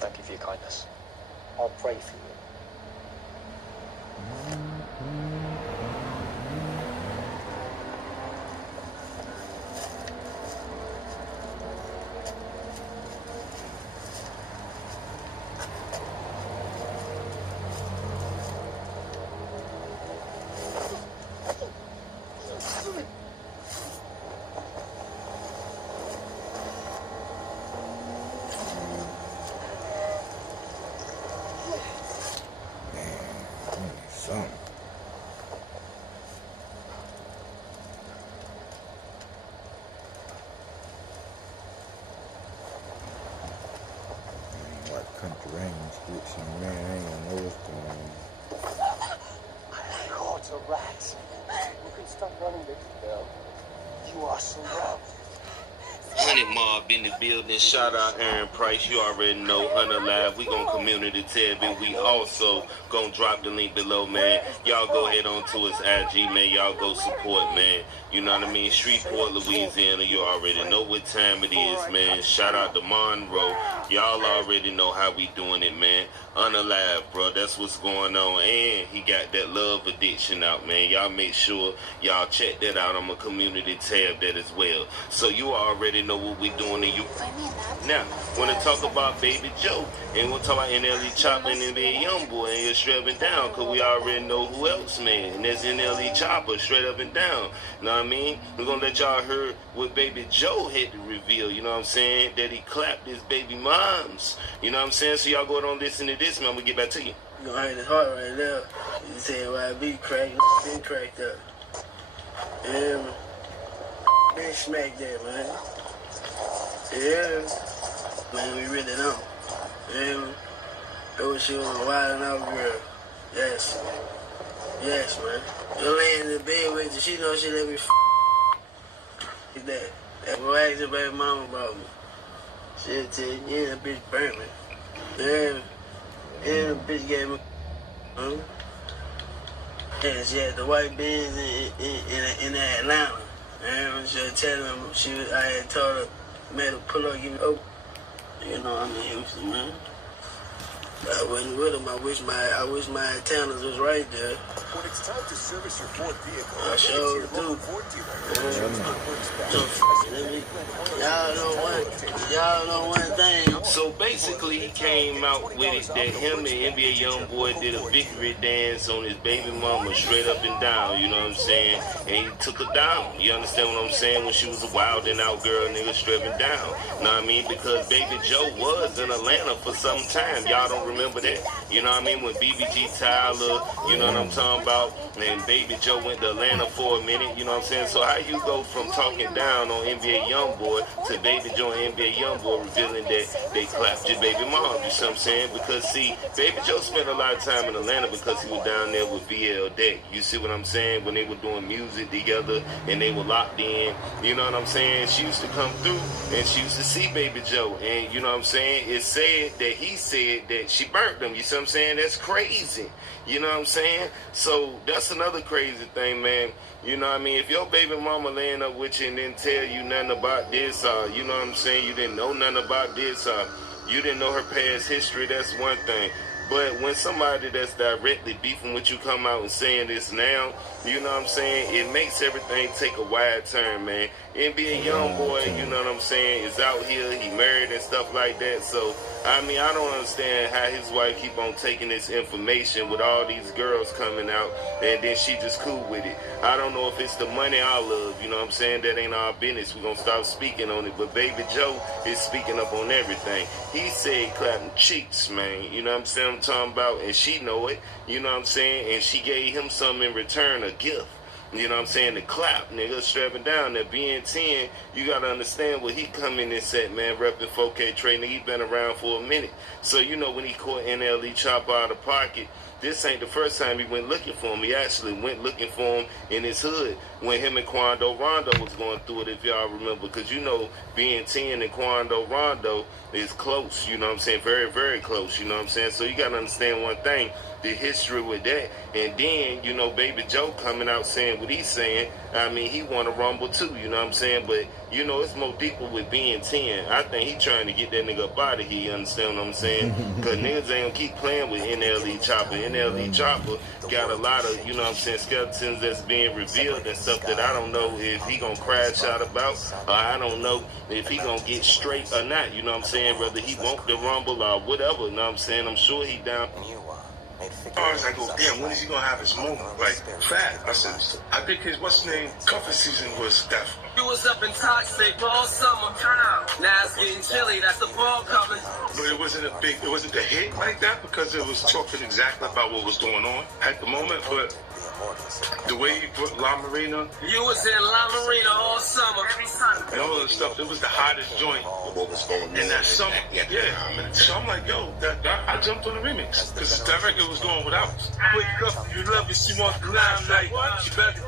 Thank you for your kindness. I'll pray for you. range, glitching, man. I ain't gonna know what's going on. Caught a rat. You can stop running, little girl. You are surrounded. Honey Mob in the building. Shout out Aaron Price. You already know Hunter Live. We gon' community tab it. We also gon' drop the link below, man. Y'all go ahead on to his IG, man. Y'all go support, man. You know what I mean? Shreveport, Louisiana. You already know what time it is, man. Shout out to Monroe. Y'all already know how we doing it, man. Hunter Live, bro. That's what's going on. And he got that Love Addiction out, man. Y'all make sure y'all check that out. I'm a community tab that as well. So you already know what we doing to you. Now, when I talk about Baby Joe, and we'll talk about NLE Chopper and NBA Youngboy, and you're straight up and down, because we already know who else, man. And that's NLE Chopper, straight up and down. You know what I mean? We're going to let y'all hear what Baby Joe had to reveal, you know what I'm saying? That he clapped his baby moms. You know what I'm saying? So y'all go on listen to this, man. I'm going to get back to you. You gonna hurt his heart right now. You say YB cracked, been cracked up. Yeah, been smacked there, man. Yeah, man, we really don't. Yeah, that was she was a wild out girl. Yes, yes, man. You laying in the bed with her, she know she let me that. That boy asked her baby mama about me. She'll tell you, yeah, that bitch burnt me. Yeah, yeah, the bitch gave me. Yeah, she had the white beans in Atlanta. And she was telling him, I had told her, made her pull up, give me open. You know, I'm in Houston, man. I wasn't with him. I wish my antennas was right there. When it's time to service your Ford vehicle, I sure do. Y'all know one thing. So basically, he came out with it that him and NBA Youngboy did a victory dance on his baby mama, straight up and down. You know what I'm saying? And he took her down. You understand what I'm saying? When she was a wild and out girl, nigga, straight up and down. You know what I mean? Because Baby Joe was in Atlanta for some time. Y'all don't remember that? You know what I mean? When BBG Tyler, you know what I'm talking about? And Baby Joe went to Atlanta for a minute. You know what I'm saying? So how you go from talking down on NBA Youngboy to Baby Joe and NBA Youngboy revealing that they clapped your baby mom? You see what I'm saying? Because see, Baby Joe spent a lot of time in Atlanta because he was down there with VL Deck. You see what I'm saying? When they were doing music together and they were locked in. You know what I'm saying? She used to come through and she used to see Baby Joe. And you know what I'm saying? It said that he said that she burnt them. You see what I'm saying? That's crazy. You know what I'm saying? So that's another crazy thing, man. You know what I mean? If your baby mama laying up with you and didn't tell you nothing about this, you know what I'm saying? You didn't know nothing about this, you didn't know her past history, that's one thing. But when somebody that's directly beefing with you come out and saying this now, you know what I'm saying? It makes everything take a wide turn, man. NBA Youngboy, you know what I'm saying, is out here, he married and stuff like that. So, I mean, I don't understand how his wife keep on taking this information with all these girls coming out and then she just cool with it. I don't know if it's the money I love, you know what I'm saying? That ain't our business. We're going to stop speaking on it. But Baby Joe is speaking up on everything. He said clapping cheeks, man. You know what I'm saying? I'm talking about, and she know it. You know what I'm saying? And she gave him something in return, a gift. You know what I'm saying? The clap, nigga, strapping down. That being 10, you got to understand what he come in and said, man, repping 4K Trey, nigga, he been around for a minute. So, you know, when he caught NLE Chopper out of pocket, this ain't the first time he went looking for him. He actually went looking for him in his hood when him and Quando Rondo was going through it, if y'all remember. Because, you know, being 10 and Quando Rondo is close, you know what I'm saying? Very, very close, you know what I'm saying? So you got to understand one thing, the history with that. And then, you know, Baby Joe coming out saying what he's saying. I mean, he want to rumble too, you know what I'm saying? But, you know, it's more deeper with being 10. I think he trying to get that nigga up out of here, you understand what I'm saying? Because niggas ain't going to keep playing with NLE Chopper. NLE Chopper got a lot of, you know what I'm saying, skeletons that's being revealed and stuff that I don't know if he going to crash out about, or I don't know if he going to get straight or not, you know what I'm saying? Whether he want the rumble or whatever, you know what I'm saying? I'm sure he down. You are a I was like, oh damn, when is he gonna have his moment? Like, Fat. I said, I think his what's his name? Cuffing season was that. You was up in Toxic all summer. Turn out. Now it's getting chilly. That's the fall coming. But it wasn't a hit like that because it was talking exactly about what was going on at the moment. But the way he put La Marina. You was in La Marina all summer. And all that stuff. It was the hottest joint what was going on in that summer. Yeah. So I'm like, yo, I jumped on the remix because the record was going without us. Wake up, you love it, she wants the limelight. You better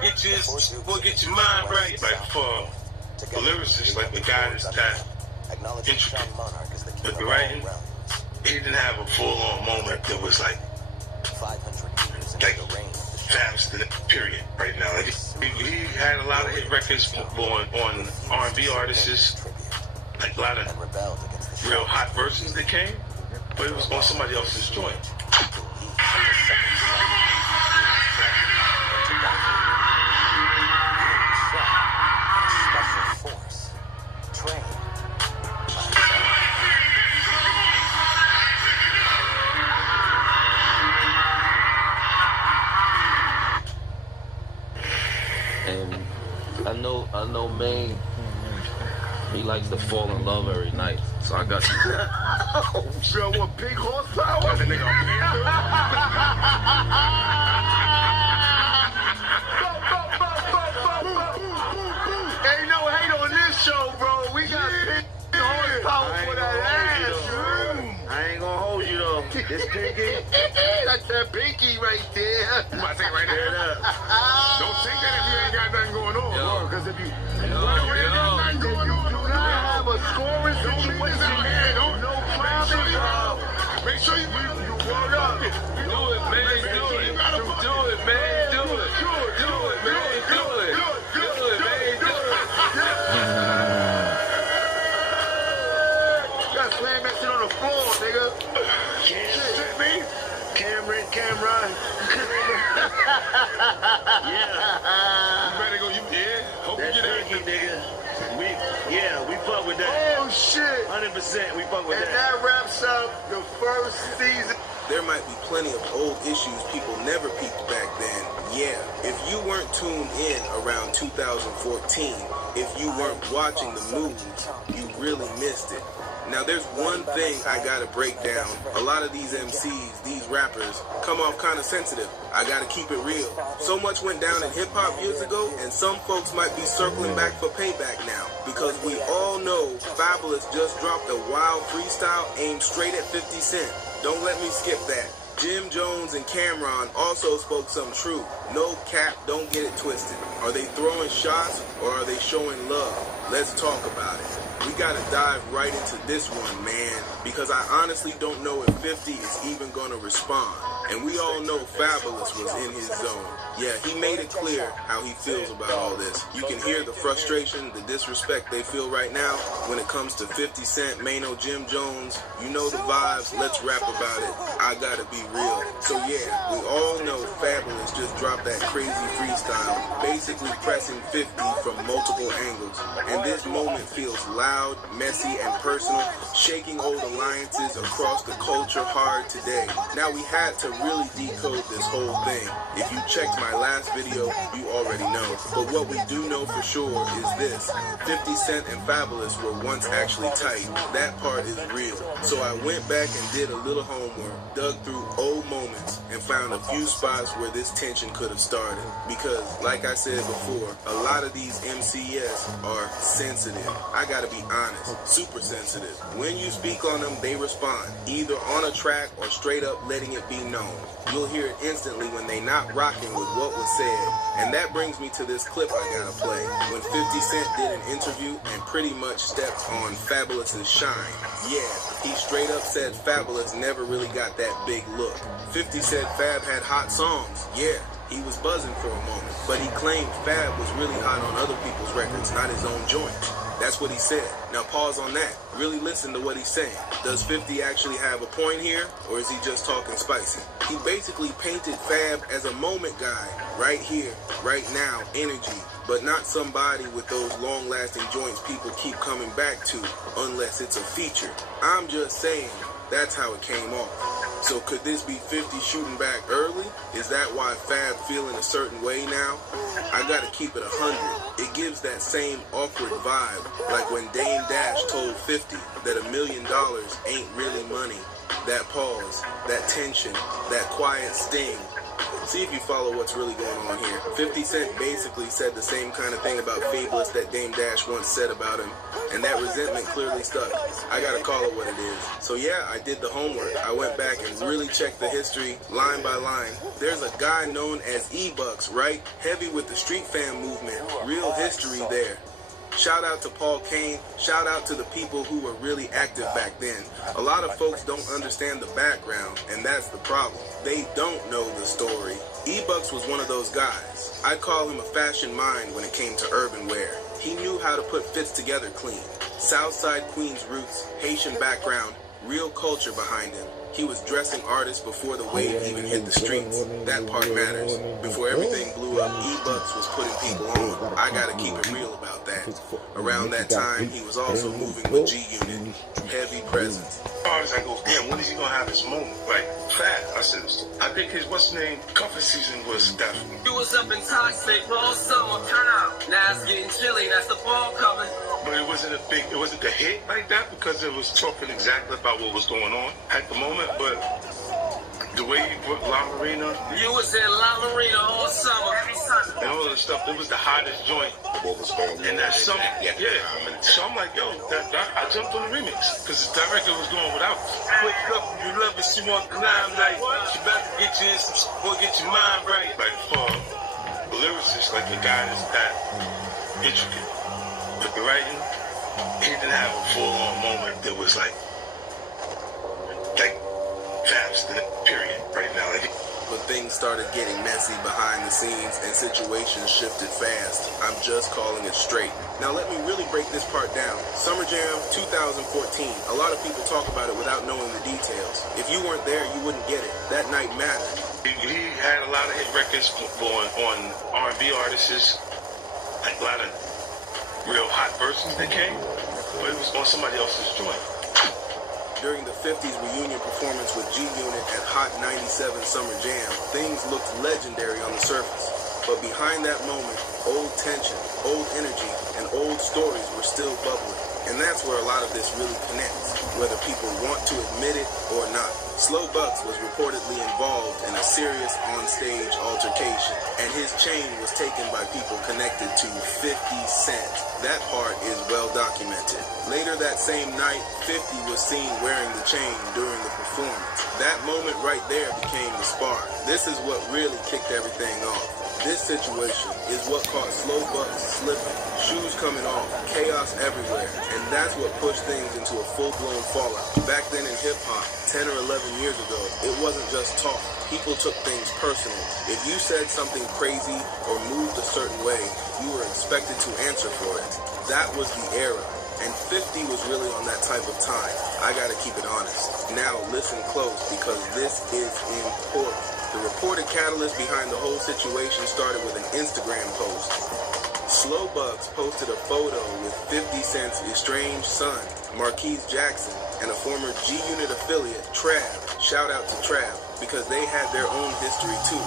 get your mind right. Like for the lyricist, like the guy that's that intricate with the writing, he didn't have a full-on moment that was like fast period right now. Like he had a lot of hit records on R&B artists, like a lot of real hot versions that came, but it was on somebody else's joint. And I know Maine, he likes to fall in love every night. So I got Oh, bro, what big horsepower? That nigga Ain't no hate on this show, bro. We got big horsepower for that ass. I ain't gonna hold you though. This pinky. That's that pinky right there. You might take right there. Don't take that if you ain't got nothing going on. Because if you do not have a scoring situation, no promise. Make sure you roll up. Do it, man. Do it, man. Do it, man. Do it, man. Do it. You gotta slam that shit on the floor, nigga. Cameron. Yeah. You better go. Hope That's you get pinky, nigga. We fuck with that. Oh shit. 100%. We fuck with and that. And that wraps up the first season. There might be plenty of old issues people never peeped back then. Yeah, if you weren't tuned in around 2014, if you weren't watching the moves, you really missed it. Now there's one thing I gotta break down. A lot of these MCs, these rappers, come off kind of sensitive. I gotta keep it real. So much went down in hip-hop years ago, and some folks might be circling back for payback now. Because we all know Fabulous just dropped a wild freestyle aimed straight at 50 Cent. Don't let me skip that. Jim Jones and Cameron also spoke some truth. No cap, don't get it twisted. Are they throwing shots or are they showing love? Let's talk about it. We gotta dive right into this one, man, because I honestly don't know if 50 is even gonna respond. And we all know Fabulous was in his zone. Yeah, he made it clear how he feels about all this. You can hear the frustration, the disrespect they feel right now when it comes to 50 Cent, Mano, Jim Jones. You know the vibes, let's rap about it. I gotta be real. So yeah, we all know Fabulous just dropped that crazy freestyle, basically pressing 50 from multiple angles. And this moment feels loud, messy, and personal, shaking old alliances across the culture hard today. Now we had to really decode this whole thing. If you checked my last video, you already know. But what we do know for sure is this. 50 Cent and Fabulous were once actually tight. That part is real. So I went back and did a little homework, dug through old moments, and found a few spots where this tension could have started. Because, like I said before, a lot of these MCS are sensitive. I gotta be honest, super sensitive. When you speak on them, they respond, either on a track or straight up letting it be known. You'll hear it instantly when they not rocking with what was said. And that brings me to this clip I gotta play. When 50 Cent did an interview and pretty much stepped on Fabulous's shine. Yeah, he straight up said Fabulous never really got that big look. 50 said Fab had hot songs. Yeah, he was buzzing for a moment. But he claimed Fab was really hot on other people's records, not his own joints. That's what he said. Now pause on that. Really listen to what he's saying. Does 50 actually have a point here, or is he just talking spicy? He basically painted Fab as a moment guy, right here, right now, energy, but not somebody with those long-lasting joints people keep coming back to, unless it's a feature. I'm just saying, that's how it came off. So could this be 50 shooting back early? Is that why Fab feeling a certain way now? I gotta keep it 100. It gives that same awkward vibe, like when Dame Dash told 50 that $1 million ain't really money. That pause, that tension, that quiet sting. See if you follow what's really going on here. 50 Cent basically said the same kind of thing about Fabulous that Dame Dash once said about him, and that resentment clearly stuck. I gotta call it what it is. So yeah, I did the homework. I went back and really checked the history, line by line. There's a guy known as E-Bucks, right? Heavy with the street fam movement. Real history there. Shout out to Paul Kane. Shout out to the people who were really active back then. A lot of folks don't understand the background, and that's the problem. They don't know the story. E-Bucks was one of those guys. I'd call him a fashion mind when it came to urban wear. He knew how to put fits together clean. Southside Queens roots, Haitian background, real culture behind him. He was dressing artists before the wave even hit the streets. That part matters. Before everything blew up, E-Bucks was putting people on. I gotta keep it real about that. Around that time, he was also moving with G-Unit. Heavy presence. I go, damn, when is he gonna have his moment? Like, fat. I said, I think his, what's his name, cuffing season was definitely. You was up in Toxic all summer, turn out. Now it's getting chilly, that's the fall coming. But it wasn't a hit like that because it was talking exactly about what was going on at the moment, but the way you put La Marina. You was in La Marina all summer, every Sunday. And all of the stuff, it was the hottest joint. And that summer, yeah. So I'm like, yo, I jumped on the remix because the director was going without. Wake up, you love it, she want the limelight. She about to get you in some boy, get your mind right. Like, for a lyricist, like a guy that's that intricate. But the writing, he didn't have a full-on moment that was like Fab's the period right now. But things started getting messy behind the scenes and situations shifted fast. I'm just calling it straight. Now let me really break this part down. Summer Jam 2014. A lot of people talk about it without knowing the details. If you weren't there, you wouldn't get it. That night mattered. He had a lot of hit records on R&B artists, like a lot of real hot versions that came, but it was on somebody else's joint. During the 50s reunion performance with G-Unit at Hot 97 Summer Jam, things looked legendary on the surface. But behind that moment, old tension, old energy, and old stories were still bubbling. And that's where a lot of this really connects, whether people want to admit it or not. Slow Bucks was reportedly involved in a serious on-stage altercation, and his chain was taken by people connected to 50 Cent. That part is well documented. Later that same night, 50 was seen wearing the chain during the performance. That moment right there became the spark. This is what really kicked everything off. This situation is what caught Slow Bucks slipping, shoes coming off, chaos everywhere, and that's what pushed things into a full-blown fallout. Back then in hip-hop, 10 or 11 years ago, it wasn't just talk. People took things personal. If you said something crazy or moved a certain way, you were expected to answer for it. That was the era, and 50 was really on that type of time. I gotta keep it honest. Now listen close, because this is important. The reported catalyst behind the whole situation started with an Instagram post. Slow Bucks posted a photo with 50 Cent's estranged son, Marquise Jackson, and a former G-Unit affiliate, Trav. Shout out to Trav, because they had their own history too.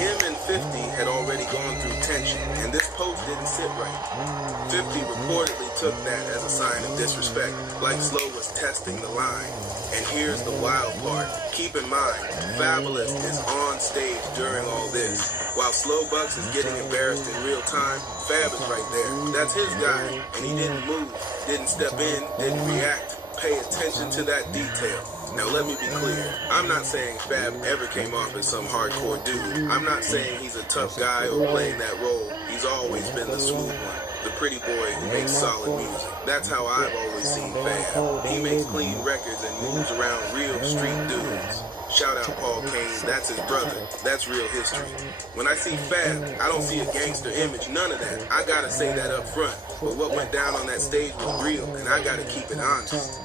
Him and 50 had already gone through tension, and this post didn't sit right. 50 reportedly took that as a sign of disrespect, like Slow was testing the line. And here's the wild part. Keep in mind, Fabulous is on stage during all this. While Slow Bucks is getting embarrassed in real time, Fab is right there. That's his guy, and he didn't move, didn't step in, didn't react. Pay attention to that detail. Now let me be clear. I'm not saying Fab ever came off as some hardcore dude. I'm not saying he's a tough guy or playing that role. He's always been the smooth one. The pretty boy who makes solid music. That's how I've always seen Fab. He makes clean records and moves around real street dudes. Shout out Paul Kane, that's his brother. That's real history. When I see Fab, I don't see a gangster image, none of that. I gotta say that up front. But what went down on that stage was real, and I gotta keep it honest.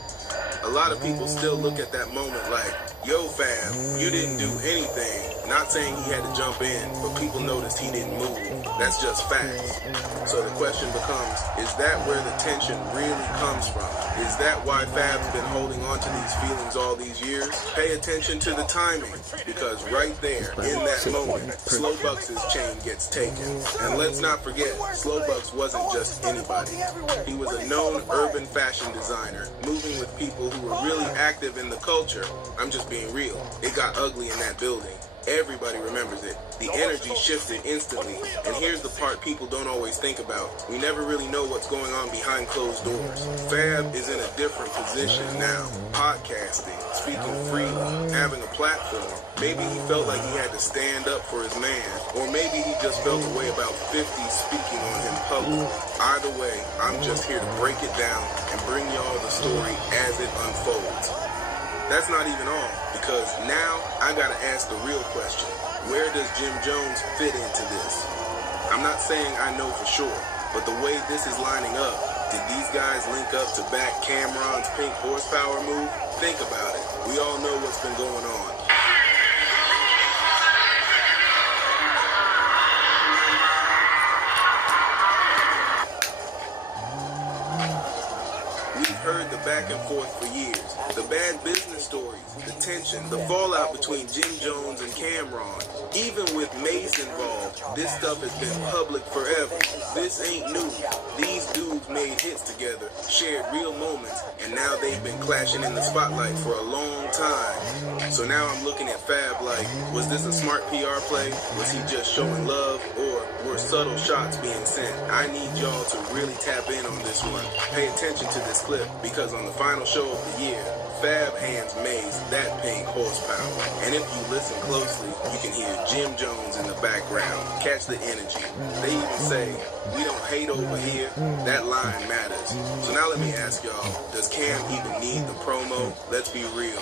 A lot of people still look at that moment like, Yo, Fab, you didn't do anything. Not saying he had to jump in, but people noticed he didn't move. That's just facts. So the question becomes, is that where the tension really comes from? Is that why Fab's been holding on to these feelings all these years? Pay attention to the timing, because right there, in that moment, Slowbucks' chain gets taken. And let's not forget, Slowbucks wasn't just anybody. He was a known urban fashion designer, moving with people who were really active in the culture. I'm just being real. It got ugly in that building. Everybody remembers it. The energy shifted instantly. And here's the part people don't always think about. We never really know what's going on behind closed doors. Fab is in a different position now. Podcasting, speaking freely, having a platform. Maybe he felt like he had to stand up for his man. Or maybe he just felt a way about 50 speaking on him publicly. Either way, I'm just here to break it down and bring y'all the story as it unfolds. That's not even all, because now I gotta ask the real question. Where does Jim Jones fit into this? I'm not saying I know for sure, but the way this is lining up, did these guys link up to back Cameron's Pink Horsepower move? Think about it. We all know what's been going on. Heard the back and forth for years. The bad business stories, the tension, the fallout between Jim Jones and Cameron. Even with Mace involved, this stuff has been public forever. This ain't new. These dudes made hits together, shared real moments, and now they've been clashing in the spotlight for a long time. So now I'm looking at Fab like, was this a smart PR play? Was he just showing love? Or were subtle shots being sent? I need y'all to really tap in on this one. Pay attention to this clip, because on the final show of the year, Fab hands Maze that Pink Horsepower. And if you listen closely, you can hear Jim Jones in the background. Catch the energy. They even say, we don't hate over here. That line matters. So now let me ask y'all, does Cam even need the promo? Let's be real.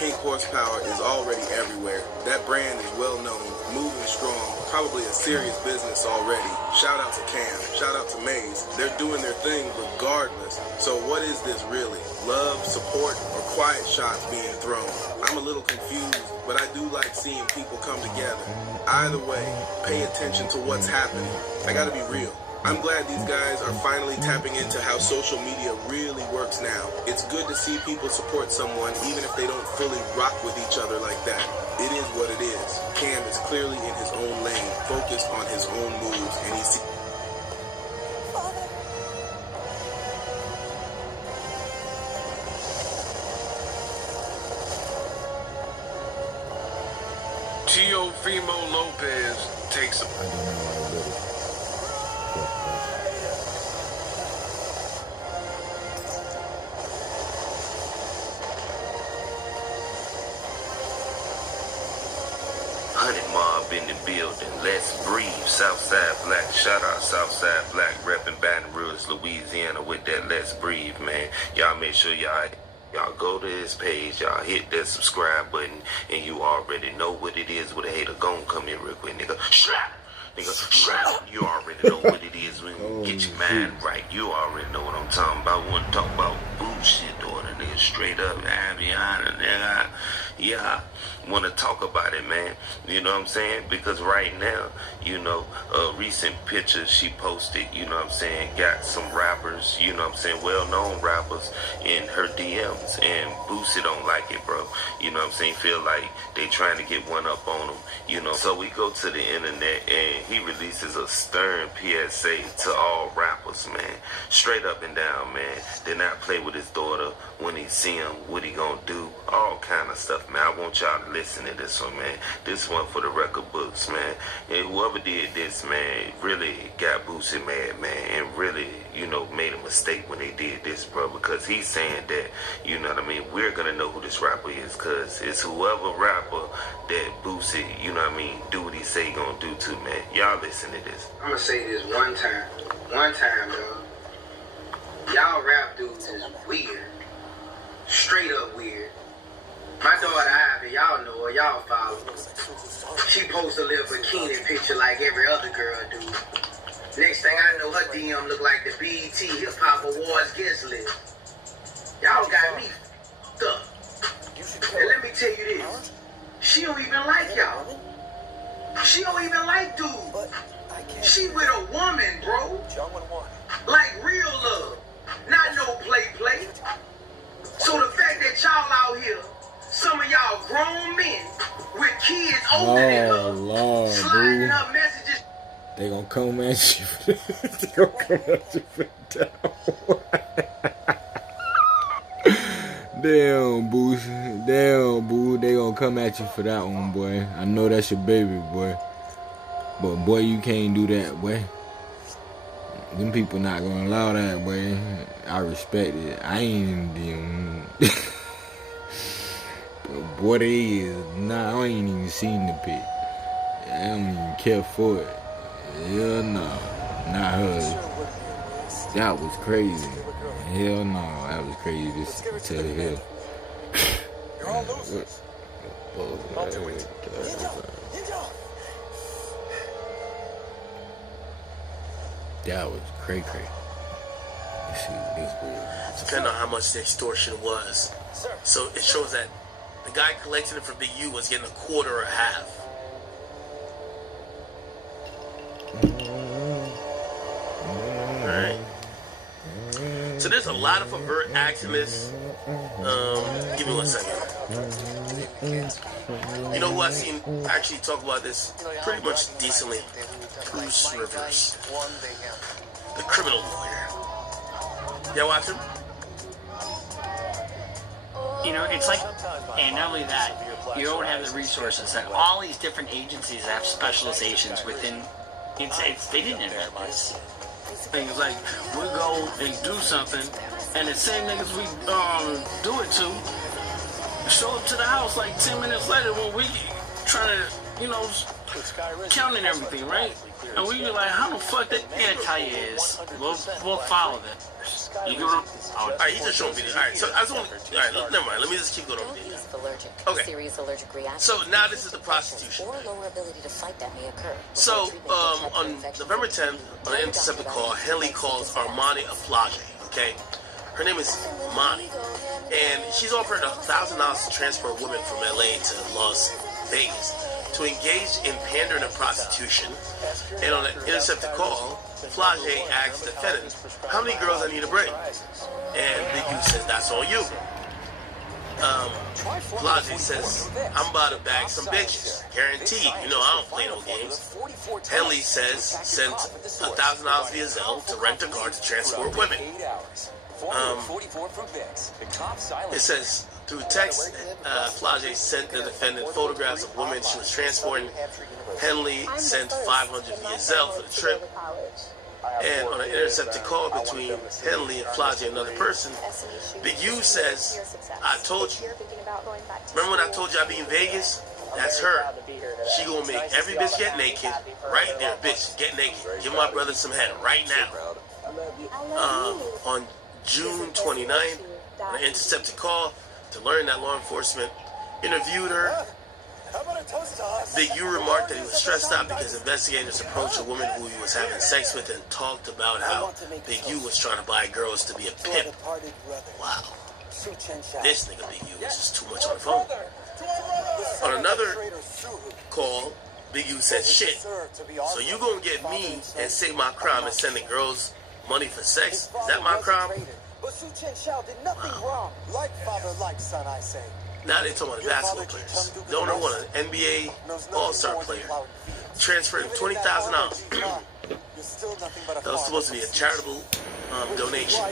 Pink Horsepower is already everywhere. That brand is well known, moving strong, probably a serious business already. Shout out to Cam, shout out to Maze. They're doing their thing regardless. So what is this really? Love, support, or quiet shots being thrown? I'm a little confused, but I do like seeing people come together. Either way, pay attention to what's happening. I gotta be real. I'm glad these guys are finally tapping into how social media really works now. It's good to see people support someone even if they don't fully rock with each other like that. It is what it is. Cam is clearly in his own lane, focused on his own moves, and he's... Teofimo Lopez takes a... Mob in the building. Let's breathe. Southside Black. Shout out Southside Black, repping Baton Rouge, Louisiana with that Let's Breathe, man. Y'all make sure y'all go to his page, y'all hit that subscribe button, and you already know what it is with a hater. Gon' come here real quick, nigga. Strap. Nigga, you already know what it is when you get your mind right. You already know what I'm talking about. We want to talk about bullshit, or the nigga straight up, nigga. Yeah, want to talk about it, man. You know what I'm saying? Because right now, you know, a recent picture she posted, you know what I'm saying, got some rappers, you know what I'm saying, well-known rappers in her DMs, and Boosie don't like it, bro. You know what I'm saying? Feel like they trying to get one up on him, you know. So we go to the internet, and he releases a stern PSA to all rappers, man. Straight up and down, man. Did not play with his daughter when he see him, what he gonna do, all kind of stuff, man. I want y'all to listen to this one, man. This one for the record books, man. And whoever did this, man, really got Boosie mad, man, and really, you know, made a mistake when they did this, bro, because he's saying that, you know what I mean, we're gonna know who this rapper is, because it's whoever rapper that Boosie, you know what I mean, do what he say he gonna do to, man. Y'all listen to this. I'm gonna say this one time, dog. Y'all rap dudes is weird. Straight up weird. My daughter Ivy, y'all know her, y'all follow her. She posts a little bikini picture like every other girl do. Next thing I know, her DM look like the BET Hip Hop Awards guest list. Y'all got me f***ed up. And let me tell you this. She don't even like y'all. She don't even like dudes. She with a woman, bro. Like real love. Not no play. So the fact that y'all out here, some of y'all grown men with kids older than her, sliding up messages. They gonna come at you for that. They gonna come at you for that. Damn, Boo. Damn, Boo. They gonna come at you for that one, boy. I know that's your baby, boy. But, boy, you can't do that, boy. Them people not gonna allow that, boy. I respect it. I ain't even... But boy, they is not. I ain't even seen the pic. I don't even care for it. Hell no, not her. That was crazy. Hell no, that was crazy. This to the hell. You're all losers. I'll do it. That was cray. Let's see what this was. Depending on how much the extortion was. So it shows that the guy collecting it from Big U was getting a quarter or half. Alright. So there's a lot of overt acts in this. Give me 1 second. You know who I've seen actually talk about this pretty much decently? Bruce Rivers, the criminal lawyer. Y'all watch him? You know, it's like, and not only that, you don't have the resources, and all these different agencies have specializations within. It's they didn't invent this. Things like we go and do something, and the same niggas we do it to show up to the house like 10 minutes later when we trying to, you know, counting everything, right? And we be like, how the fuck that? I'm gonna tell you is, we'll follow this. You go. Alright, he just showed me this. Alright, so I just want. Alright, never mind. Let me just keep going over here. Okay. Serious allergic reaction. So now this is the prostitution. Or lower ability to fight that may occur. So on November 10th, on an intercepted call, Henley calls Armani Aflage. Okay, her name is Mani, and she's offered $1,000 to transfer a woman from LA to Las Vegas to engage in pandering and prostitution. And on an intercepted call, Flage asks the defendant, how many girls I need to bring? And Big U says, that's on you. Flage says, I'm about to bag some bitches. Guaranteed. You know I don't play no games. Henley says, sent $1,000 via Zelle to rent a car to transport women. It says, through text, Flage sent the defendant photographs of women she was transporting. Henley sent $500 via Zelle for the trip. And on an intercepted call between Henley and Flage and another person, Big U says, I told you. Remember when I told you I'd be in Vegas? That's her. She gonna make every bitch get naked. Right there, bitch, get naked. Give my brother some head right now. On June 29th, on an intercepted call, to learn that law enforcement interviewed her. Big U remarked that he was stressed out because investigators approached a woman who he was having sex with and talked about how Big U was trying to buy girls to be a pimp. Wow. This nigga Big U was just too much on the phone. On another call, Big U said, shit, so you gonna get me and say my crime is sending girls money for sex? Is that my crime? But Su Chen Xiao did nothing wrong. Like father, like son, I say. Now they talking about the basketball players. Donor won an NBA All-Star player. Transferred him $20,000. That was supposed to be a charitable donation.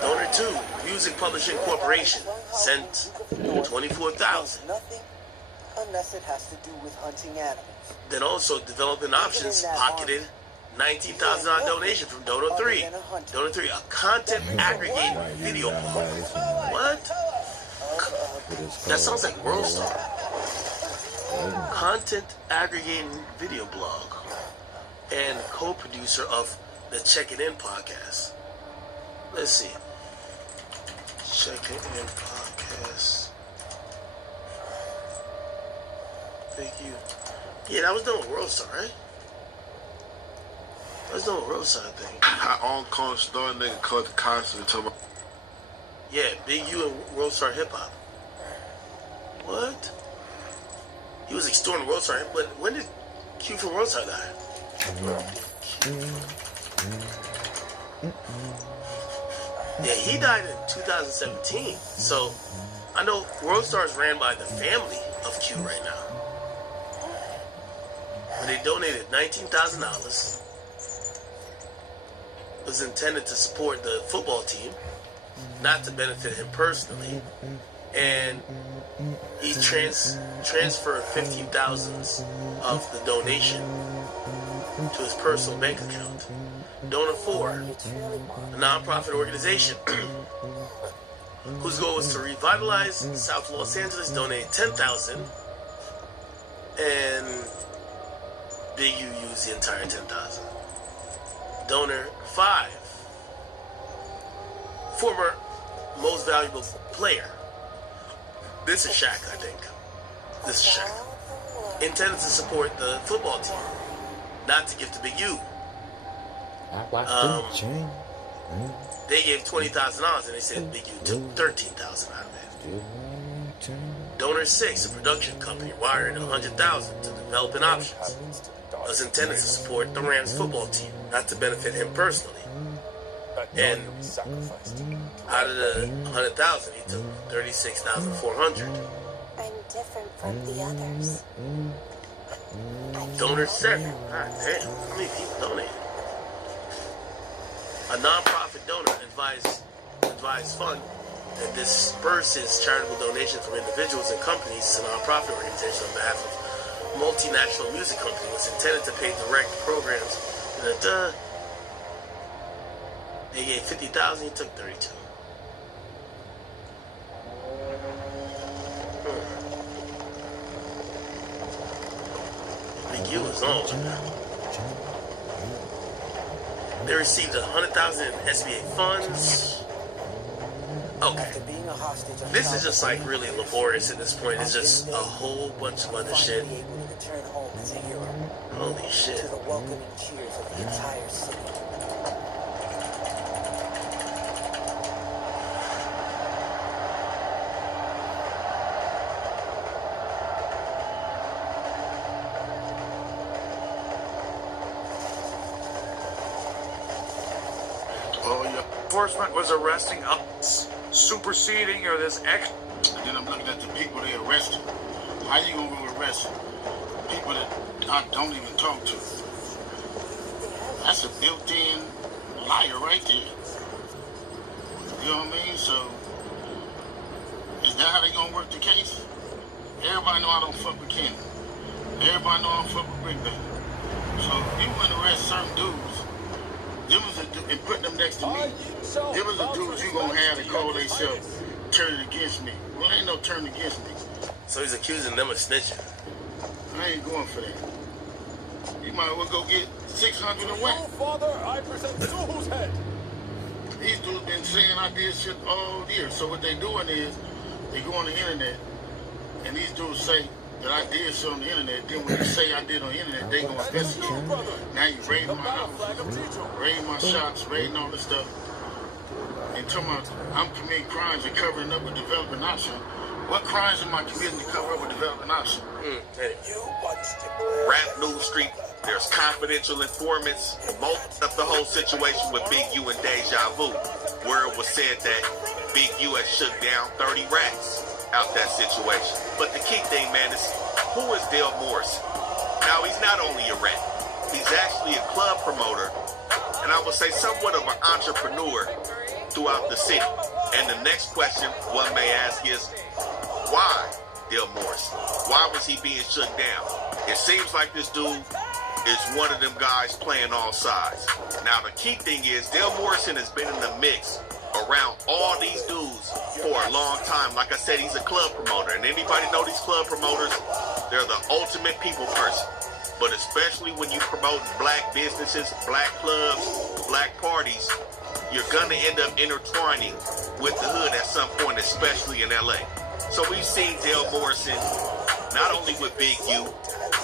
Donor 2, Music Publishing Corporation, sent $24,000. Nothing unless it has to do with hunting animals. Then also Developing Options pocketed $19,000 donation from Donor 3. Donor 3, a content aggregating video blog. What? That sounds like World Star. Content aggregating video blog and co-producer of the Check It In podcast. Let's see. Check It In podcast. Thank you. Yeah, that was doing World Star, right? That was doing World Star thing. How on Call Star nigga called the concert talking about. Yeah, Big U and World Star Hip Hop. What? He was extorting World Star, but when did Q from World Star die? Yeah, he died in 2017. So I know World Star is ran by the family of Q right now. But they donated $19,000. It was intended to support the football team, not to benefit him personally. And he transferred $15,000 of the donation to his personal bank account. Donor 4, a nonprofit organization whose goal was to revitalize South Los Angeles, donated $10,000, and Big U used the entire $10,000. Donor 5, former most valuable player. This is Shaq, I think. This is Shaq. Intended to support the football team, not to give to Big U. They gave $20,000 and they said Big U took $13,000 out of it. Donor 6, a production company, wired $100,000 to Developing Options. Was intended to support the Rams football team, not to benefit him personally. And out of the $100,000, he took $36,400. I'm different from the others. Donor 7. God damn, how many people donated? A non-profit donor advised fund that disperses charitable donations from individuals and companies to non-profit organizations on behalf of multinational music company was intended to pay direct programs. They gave $50,000, he took $32,000. Big U is on. They received $100,000 in SBA funds. Okay. This is just like really laborious at this point. It's just a whole bunch of other shit. Holy shit. To the welcoming cheers of the entire city. Enforcement was arresting us, superseding or this ex. And then I'm looking at the people they arrested. How you gonna go arrest people that I don't even talk to? That's a built-in liar right there. You know what I mean? So is that how they gonna work the case? Everybody know I don't fuck with Kenny. Everybody know I don't fuck with Rick Baby. So if you want to arrest certain dudes, and put them next to me, them was the dudes you gonna have to call themselves turning against me. Well, ain't no turning against me. So he's accusing them of snitching. I ain't going for that. You might as well go get 600 and win. Father, I present Zuhu's head. These dudes been saying I did shit all year. So what they doing is they go on the internet and these dudes say that I did shit on the internet. Then when you say I did on the internet, they gonna investigate. Now you raiding my house, raiding my shops, raiding all this stuff. and talking about I'm committing crimes and covering up with developing option. What crimes am I committing to cover up with developing option? Rap News Street, there's confidential informants. Most of the whole situation with Big U and Deja Vu, where it was said that Big U had shut down 30 rats out that situation. But the key thing, man, is who is Dale Morrison? Now, he's not only a rat, he's actually a club promoter, and I would say somewhat of an entrepreneur throughout the city. And the next question one may ask is, why Dale Morrison? Why was he being shut down? It seems like this dude is one of them guys playing all sides. Now, the key thing is Dale Morrison has been in the mix around all these dudes for a long time. Like I said, he's a club promoter, and anybody know these club promoters? They're the ultimate people person. But especially when you promote black businesses, black clubs, black parties, you're gonna end up intertwining with the hood at some point, especially in LA. So we've seen Dale Morrison not only with Big U,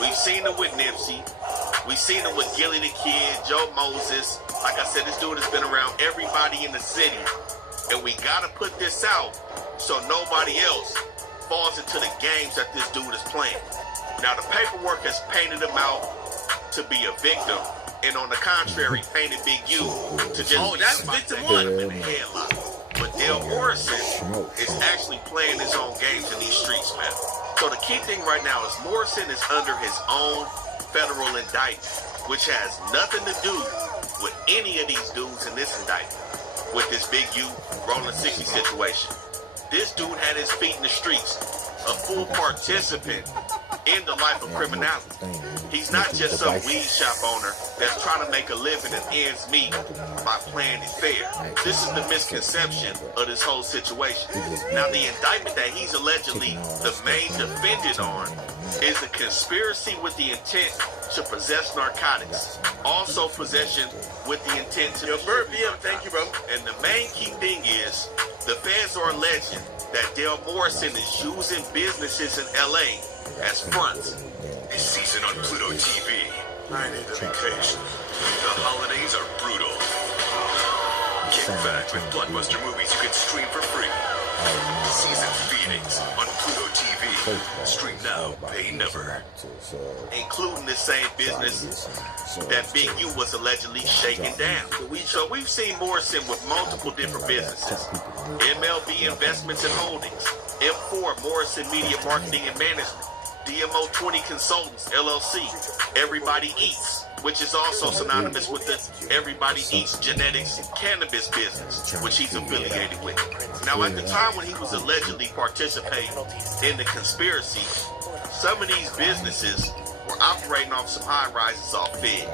we've seen him with Nipsey, we've seen him with Gilly the Kid, Joe Moses. Like I said, this dude has been around everybody in the city, and we gotta put this out so nobody else falls into the games that this dude is playing. Now, the paperwork has painted him out to be a victim, and on the contrary, painted Big U to just that's victim one in the headlock. But Dale Morrison is actually playing his own games in these streets, man. So the key thing right now is Morrison is under his own federal indictment, which has nothing to do with any of these dudes in this indictment. With this Big U Rolling 60 situation, this dude had his feet in the streets, a full participant in the life of criminality. He's not just some weed shop owner that's trying to make a living and ends meet by playing it fair. This is the misconception of this whole situation. Now, the indictment that he's allegedly the main defendant on is a conspiracy with the intent to possess narcotics. Also possession with the intent to thank you, bro. And the main key thing is the feds are alleging that Dale Morrison is using businesses in LA as fronts. This season on Pluto TV. I need a vacation. The holidays are brutal. Kick back with blockbuster movies you can stream for free. Season Phoenix on Pluto TV. Stream now, pay never. Including the same business that Big U was allegedly shaking down. So we've seen Morrison with multiple different businesses. MLB Investments and Holdings, M4 Morrison Media Marketing and Management, DMO 20 Consultants, LLC, Everybody Eats, which is also synonymous with the Everybody Eats Genetics Cannabis business, which he's affiliated with. Now, at the time when he was allegedly participating in the conspiracy, some of these businesses were operating off some high-rises off Fig.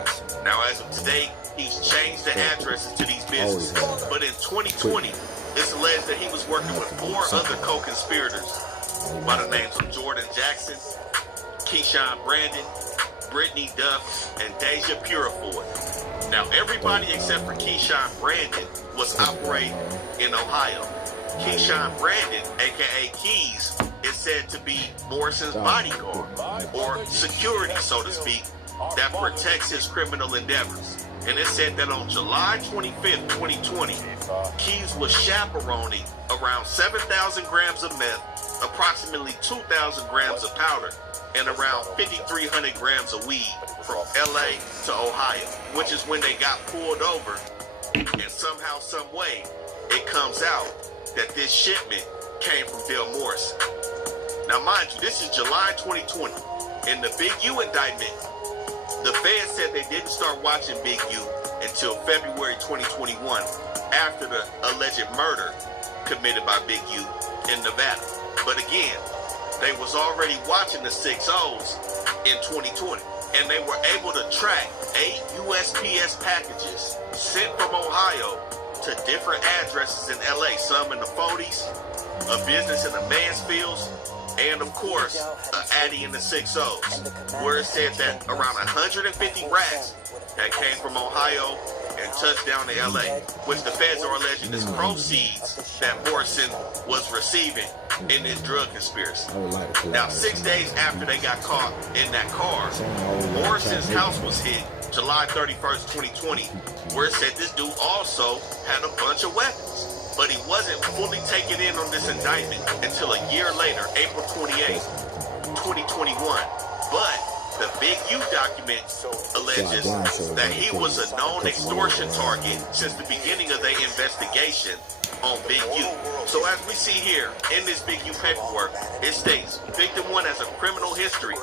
Now, as of today, he's changed the addresses to these businesses. But in 2020, it's alleged that he was working with 4 other co-conspirators by the names of Jordan Jackson, Keyshawn Brandon, Brittany Duff, and Deja Purifoy. Now, everybody except for Keyshawn Brandon was operating in Ohio. Keyshawn Brandon, aka Keys, is said to be Morrison's bodyguard, or security, so to speak, that protects his criminal endeavors. And it said that on July 25th, 2020, Keys was chaperoning around 7,000 grams of meth, approximately 2,000 grams of powder, and around 5,300 grams of weed from LA to Ohio, which is when they got pulled over, and somehow, some way, it comes out that this shipment came from Dale Morrison. Now, mind you, this is July 2020. In the Big U indictment, the feds said they didn't start watching Big U until February 2021, after the alleged murder committed by Big U in Nevada. But again, they was already watching the 6-0s in 2020, and they were able to track 8 USPS packages sent from Ohio to different addresses in LA, some in the 40s, a business in the Mansfields, and of course, an Addy in the 6-0s, where it said that around 150 rats that came from Ohio and touched down to LA, which the feds are alleging is proceeds that Morrison was receiving in this drug conspiracy. Now, 6 days after they got caught in that car, Morrison's house was hit July 31st, 2020, where it said this dude also had a bunch of weapons. but he wasn't fully taken in on this indictment until a year later, April 28, 2021. But the Big U document alleges that he was a known extortion target since the beginning of their investigation on Big U. So as we see here in this Big U paperwork, it states victim 1 has a criminal history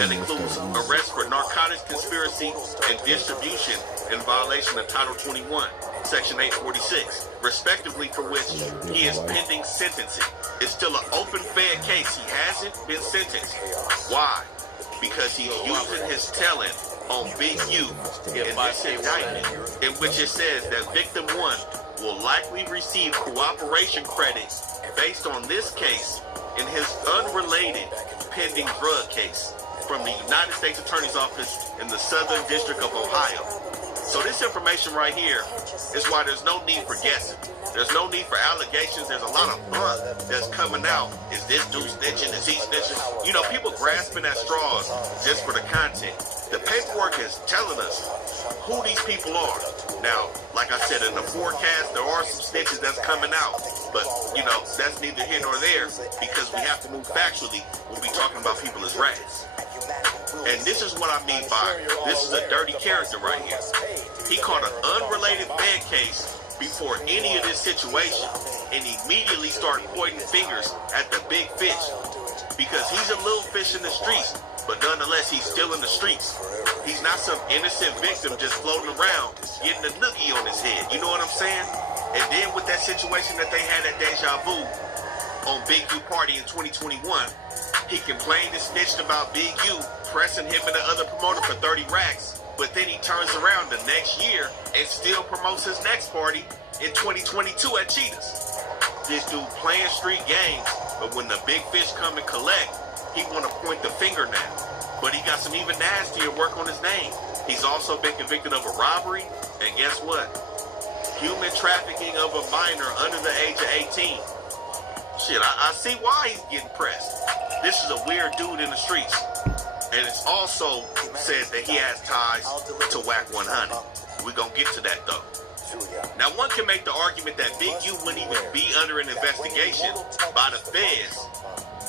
that includes arrest for narcotics conspiracy and distribution in violation of Title 21, Section 846, respectively, for which he is pending sentencing. It's still an open Fed case. He hasn't been sentenced. Why? Because he's using his telling on Big U in this indictment, in which it says that victim 1 will likely receive cooperation credit based on this case in his unrelated pending drug case from the United States Attorney's Office in the Southern District of Ohio. So this information right here is why there's no need for guessing. There's no need for allegations. There's a lot of fun that's coming out. Is this dude snitching? Is he snitching? You know, people grasping at straws just for the content. The paperwork is telling us who these people are. Now, like I said, in the forecast, there are some snitches that's coming out. But, you know, that's neither here nor there because we have to move factually when we talking about people as rats. And this is what I mean by, this is a dirty character right here. He caught an unrelated bad case before any of this situation and immediately started pointing fingers at the big fish because he's a little fish in the streets, but nonetheless he's still in the streets. He's not some innocent victim just floating around getting a noogie on his head. You know what I'm saying? And then with that situation that they had at Deja Vu on Big U Party in 2021, he complained and snitched about Big U pressing him and the other promoter for 30 racks. But then he turns around the next year and still promotes his next party in 2022 at Cheetahs. This dude playing street games, but when the big fish come and collect, he want to point the finger now. But he got some even nastier work on his name. He's also been convicted of a robbery, and guess what? Human trafficking of a minor under the age of 18. Shit, I see why he's getting pressed. This is a weird dude in the streets. And it's also said that he has ties to Whack 100. We're going to get to that, though. Now, one can make the argument that Big U wouldn't even be under an investigation by the feds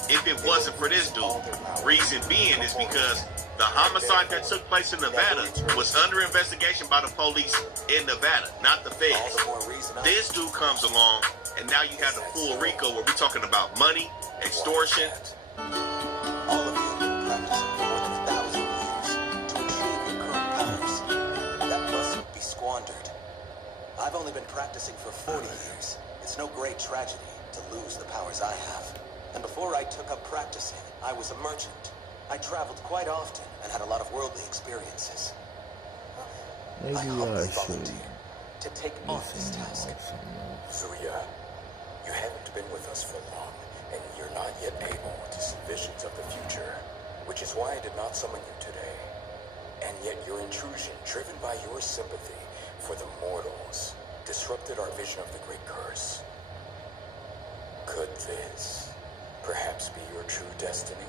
if it wasn't for this dude. Reason being is because the homicide that took place in Nevada was under investigation by the police in Nevada, not the feds. This dude comes along, and now you have the full RICO where we're talking about money, extortion. I've only been practicing for 40 years. It's no great tragedy to lose the powers I have. And before I took up practicing, I was a merchant. I traveled quite often and had a lot of worldly experiences. Maybe I humbly I should. volunteer to take on this task. Zuya, you haven't been with us for long, and you're not yet able to see visions of the future, which is why I did not summon you today. And yet your intrusion, driven by your sympathy for the mortals, disrupted our vision of the great curse. Could this perhaps be your true destiny?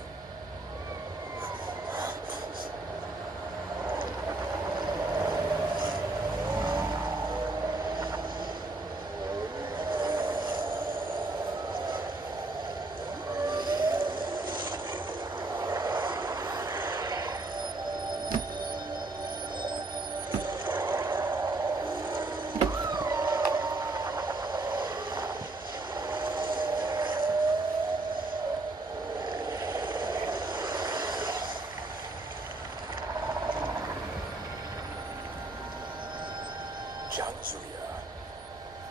Zuya,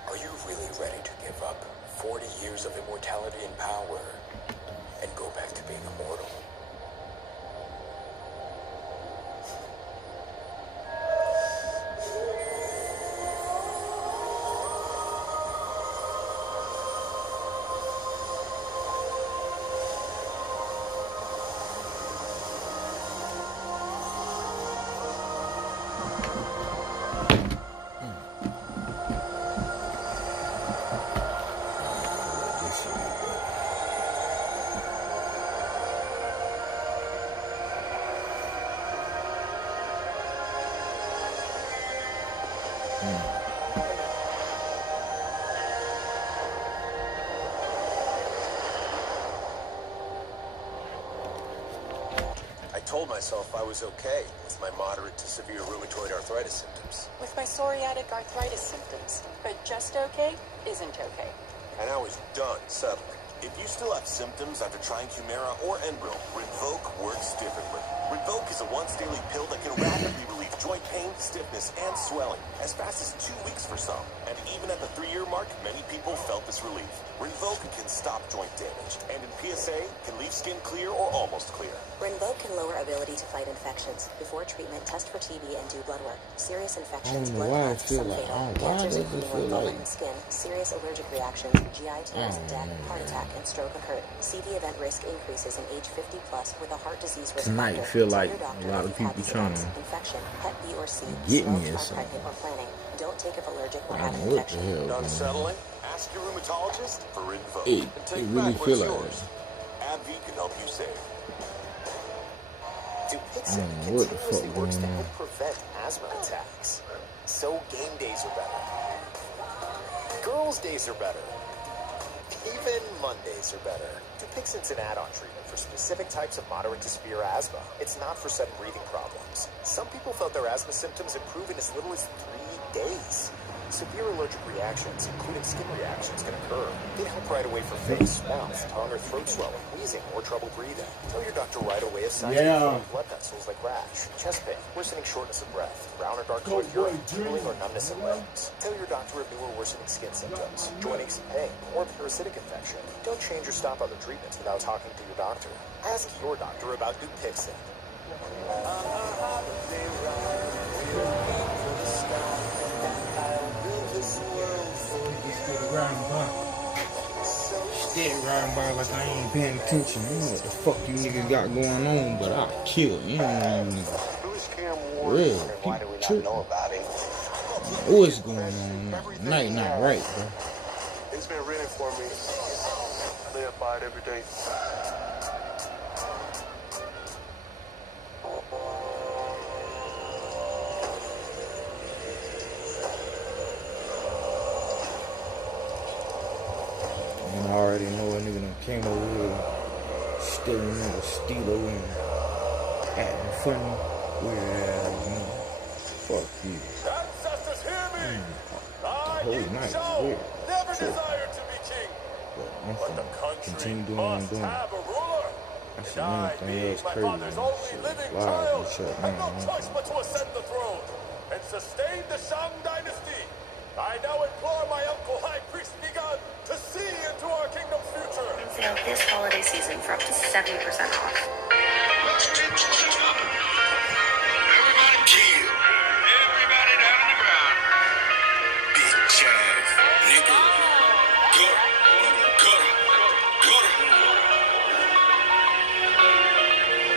are you really ready to give up 40 years of immortality and power and go back to being immortal? told myself I was okay with my moderate to severe rheumatoid arthritis symptoms. With my psoriatic arthritis symptoms. But just okay isn't okay. And I was done settling. If you still have symptoms after trying Humira or Enbrel, Rinvoq works differently. Rinvoq is a once-daily pill that can rapidly relieve joint pain, stiffness, and swelling, as fast as 2 weeks for some. And even at the 3-year mark, many people felt this relief. Rinvoq can stop joint damage, and in PSA, can leave skin clear or almost clear. Rinvoq can lower ability to fight infections. Before treatment, test for TB and do blood work. Serious infections, blood clots, some fatal. Cancers, including lung and skin, serious allergic reactions, GI tears, death, heart attack, and stroke occurred. CV event risk increases in age 50 plus with a heart disease risk Tonight factor. feel like Tell your doctor a lot if of you've had people these trying events. to Infection, Hep B or C, get me smoked, or are something. pregnant or planning. Don't take if allergic or I have don't an know what the infection. hell. Done Man. settling? Ask your rheumatologist for Rinvoq. It And take really back feel what's like yours. AbbVie can help you save. Dupixent what the fuck continuously works to going on? help prevent asthma attacks. So game days are better. Girls' days are better. Even Mondays are better. Dupixent's an add-on treatment for specific types of moderate to severe asthma. It's not for sudden breathing problems. Some people felt their asthma symptoms improve in as little as 3 days. Severe allergic reactions, including skin reactions, can occur. Get help right away for face, mouth, tongue, or throat swelling, wheezing, or trouble breathing. Tell your doctor right away if signs of flowing blood vessels like rash, chest pain, worsening shortness of breath, brown or dark colored urine, tingling or numbness in limbs. Tell your doctor of new or worsening skin symptoms, joint aches and pain, or parasitic infection. Don't change or stop other treatments without talking to your doctor. Ask your doctor about Dupixent. Still riding by like I ain't paying attention. I don't know what the fuck you niggas got going on, but I'll kill you. Know real, Why do we not know about it? what's going on? Night not right, bro. It's been written for me. I live by it every day. And I already know a nigga done came over here staring at a stilo and acting funny. Weird ass nigga. Fuck you. Ancestors, hear me! The whole night is weird. Never Sure. desired to be king. But I'm But the finna country continue doing what I'm must doing. have a ruler. I see And I, anything being else my crazy. father's only Shit, living live child, and shit, had no man. choice but to ascend the throne and sustain the Shang dynasty. I now implore my uncle High Priest Nigan to see into our kingdom's future. Sale this holiday season for up to 70% off. Everybody down on the ground. Bitch ass nigga. Gutter.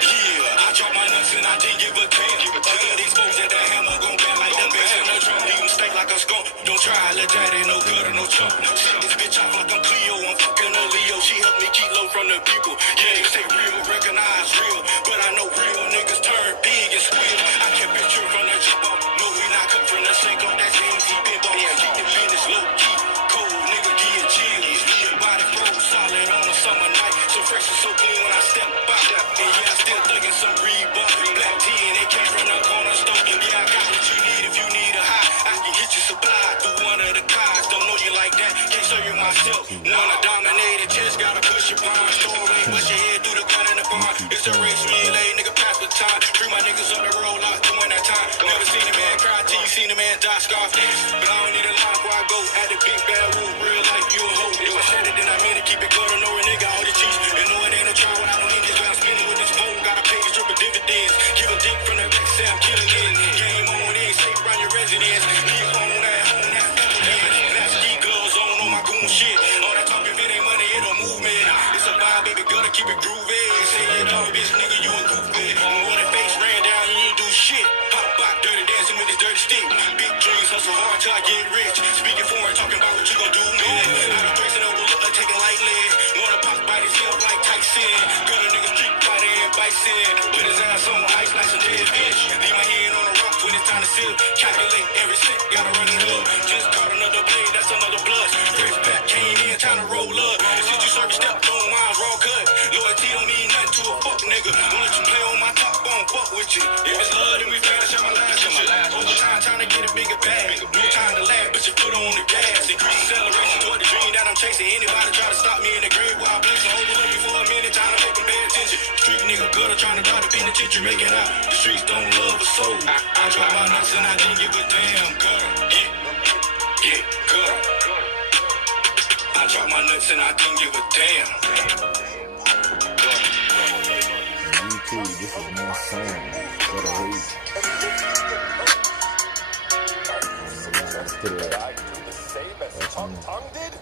Yeah, I dropped my nuts and I didn't give a damn. Other exposed that hammer gon' bang like them bitch in no drum. Leave them stink like a skunk. Don't try, let that ain't no gutter, no chump. Set this bitch off like I'm Cleo. I'm fucking a Leo. She helped me keep low from the people. Yeah, they say real, recognize real. But I know real niggas turn big and squeal. I kept it true from the jump up. No, we not cut from the sink up. That's MC pinball. Keep the business low key. Cold nigga, give a chill. Your body froze solid on a summer night. So fresh and so clean when I step out. And yeah, I still thuggin' some Reebok. Black tea and it came from the corner store. Yeah, I got what you need if you need a high. I can get you supplied through one of the cars. Don't know you like that. Can't show you myself. Wanna dominate it, just gotta push your palm. Story, push your head through the gun in the barn. It's a race relay, nigga, pass the time. Treat my niggas on the road out doing that time. Never seen a man cry till you seen a man die scarf. But I don't need a line before I go. At the big bad wolf, real life, you a hoe. If I said it, then I mean it. Keep it going, know a nigga, all the cheese. And know it ain't no trial when I don't need this. When I'm spinning with this phone, got a page dripping dividends. Give a dick from the back, say I'm killing it. Game on, it ain't safe around your residence. Leave home, that's evidence. Black ski gloves on my goon shit. All that talk, if it ain't money, it a movement. It's a vibe, baby, gotta keep it groovy. Say it all, bitch, nigga, you a goofy. When that face ran down, you ain't do shit. Pop out, dirty dancing with this dirty stick. Big dreams, hustle hard till I get rich. Speaking foreign, talking about what you gon' do, man. I be dressing over, look like taking lightly. Wanna pop by his hip like Tyson. Got a nigga street fighter and bison. Put his ass on ice like some dead bitch. Leave my hand on the rock when it's time to sip. Calculate every cent, gotta run it up. Just caught another blade, that's another plus. Fresh back came in, time to roll up. Since you service stepped on mine's raw cut. Loyalty don't mean nothing to a fuck nigga. Don't let you play on my top. with you. If it's love, then we finna share my last with you. Overtime, trying to get a bigger bag. No time to laugh, but you put on the gas. Increase acceleration toward the dream that I'm chasing. Anybody try to stop me in the grave while I'm placing. Overlook me for a minute, trying to make them pay attention. Street nigga gutter, trying to dodge the penitentiary. Make it out. The streets don't love a soul. I drop my nuts and I didn't give a damn. Yeah, good. I drop my nuts and I didn't give a damn. YouTube, this is my song for the week. Did I do the same as Tongue did?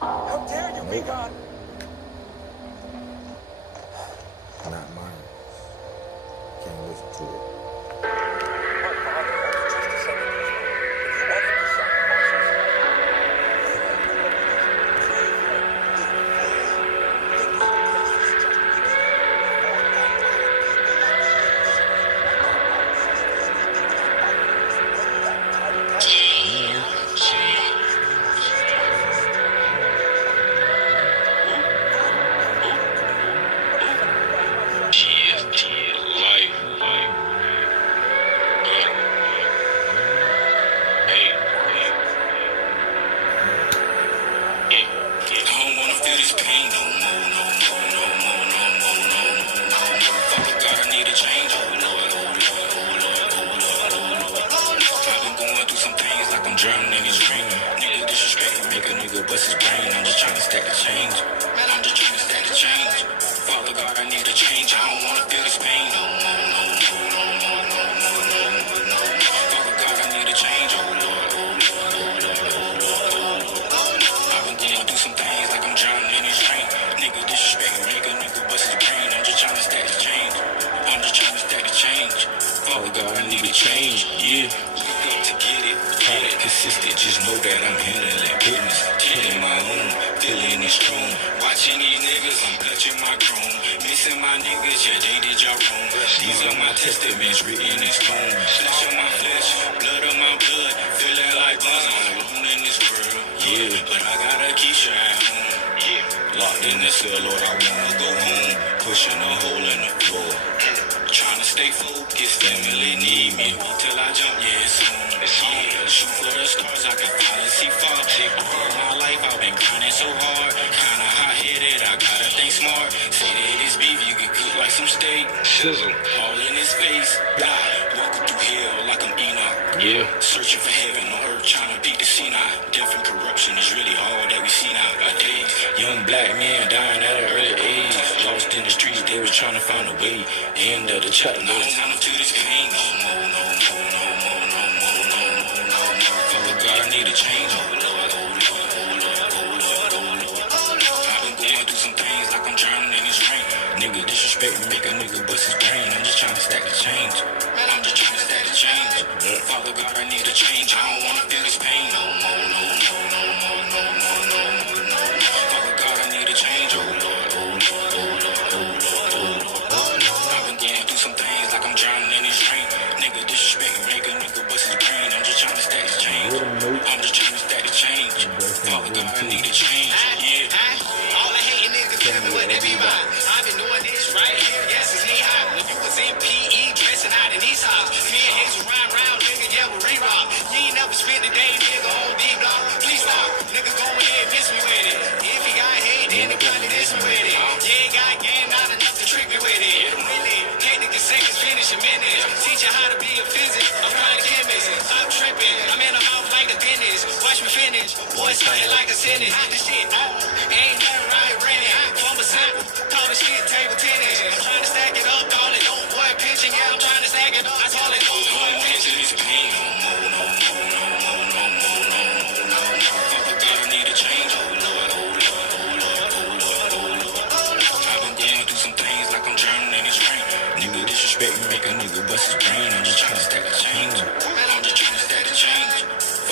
How dare you, Beacon? Not mine. Can't listen to it.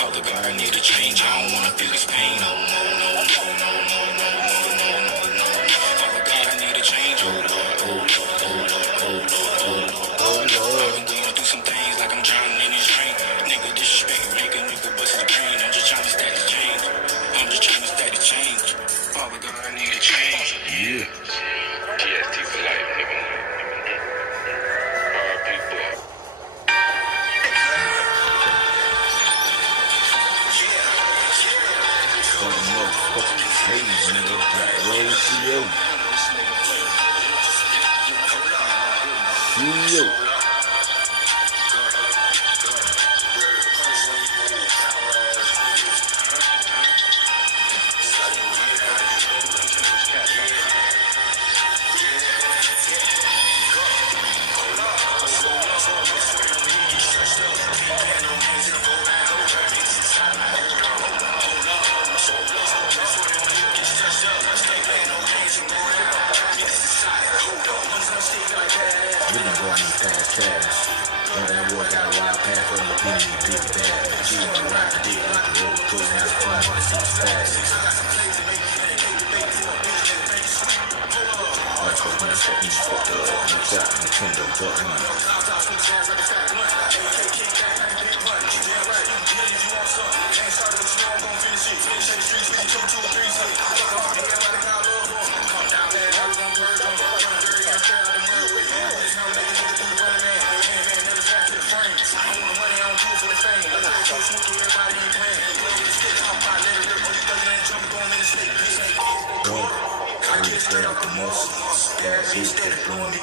Father God, I need a change. I don't wanna feel this pain no more. Hey, nigga, roll CO. CEO.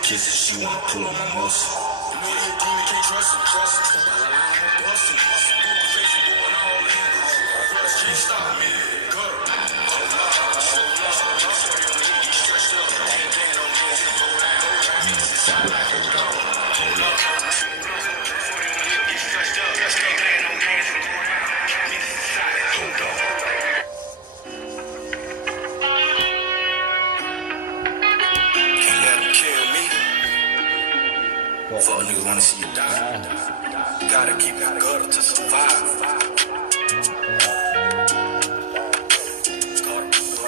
She wanna pull on my muscle. Can't trust him. Can't stop me. Fuck niggas wanna see you die. Gotta keep it gutter to survive.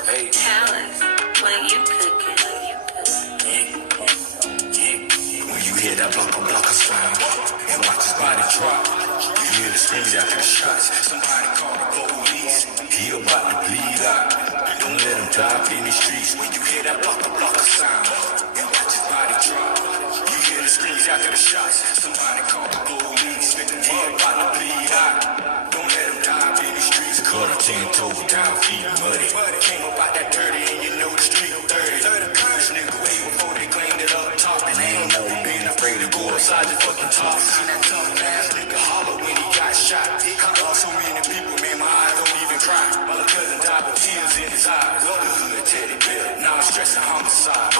Hey, Alice, when you cooking? Yeah. When you hear that blocker sound and watch his body drop, you hear the screams after the shots. Somebody call the police. He about to bleed out. Don't let him die in the streets. When you hear that blocker sound and watch his body drop. Screams after the shots. Somebody call the police. He about to bleed out. Don't let him die in the streets. Cut 10 toes down, feet muddy. Came about that dirty and you know the street 30. This nigga way before they claimed it up top. And they ain't never been afraid to go outside the fucking top. Seen that tough ass nigga holler when he got shot. I lost so many people, man, my eyes don't even cry. My little cousin died with tears in his eyes. The hood teddy bear. Now I'm stressing homicide.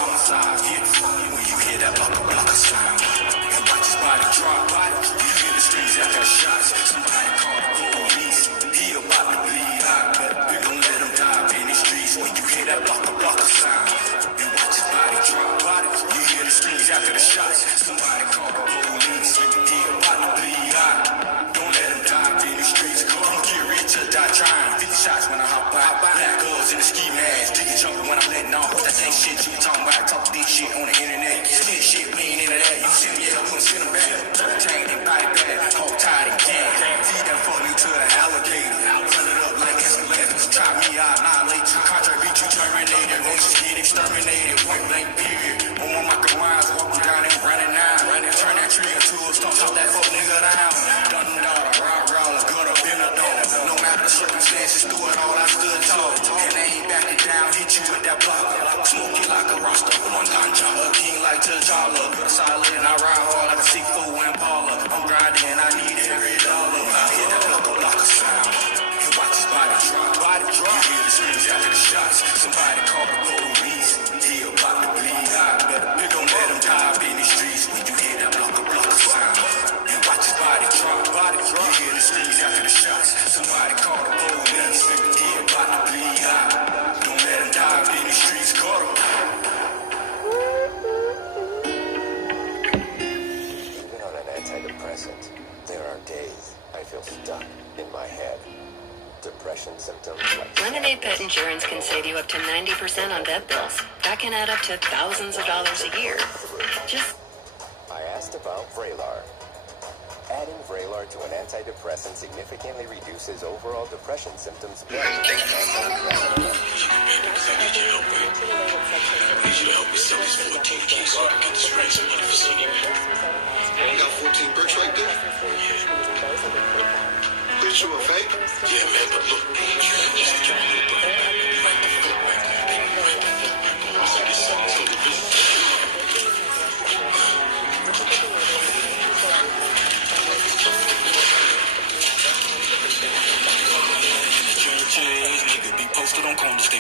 Yeah. When you hear that blocker sound and watch his body drop, you hear the screams after the shots. Somebody call the police. He about to bleed out. Don't let him die in the streets. When you hear that blocker sound and watch his body drop, you hear the screams after the shots. Somebody call the police. He about to bleed out. Don't let him die in the streets. Don't get rich or die trying. 50 shots when I hop out. Black girls in the ski mask. Jiggy jumping when I'm letting off. That same shit you talking about. Talk this shit on the internet. Spit shit, we ain't into that. You send me up, we send them back. Tank and body bag. Hold tight and gang. Feed that fuck you to an alligator. Run it up like escalators. Chop me out, annihilate you. Contract beat you terminated. Roaches get exterminated. Point blank period. On my micro lines, walking down and running now. Turn that tree into a stump. Chop that fuck nigga down. Dun daughter, round, good up in the door. No matter the circumstances, through it all, I stood tall. And they ain't backing down, hit you with that blocker. Smoke it like a roster on ganja. A king like T'Challa. Good solid and I ride hard like a C4 Impala. I'm grinding and I need every dollar. I hear that blocker sound and watch his body drop. You hear the screams after the shots. Somebody call the police. He about to bleed out. Don't let him die in the streets. When you hear that blocker sound and watch his body drop. You hear the screams after the shots. Somebody call the police. He about to bleed out. Don't let him die in the streets. Call him. Even on an antidepressant, there are days I feel stuck in my head. Depression symptoms like Lemonade Pet Insurance can save you up to 90% on vet bills. That can add up to thousands of dollars a year. I asked about Vraylar. Adding Vraylar to an antidepressant significantly reduces overall depression symptoms. I need you to help me sell these 14 keys so I can get this ransom money for Sunny, man. You got 14 bricks right there? Yeah. Bitch, you a fake? Yeah, man, but look, just get your little brother back.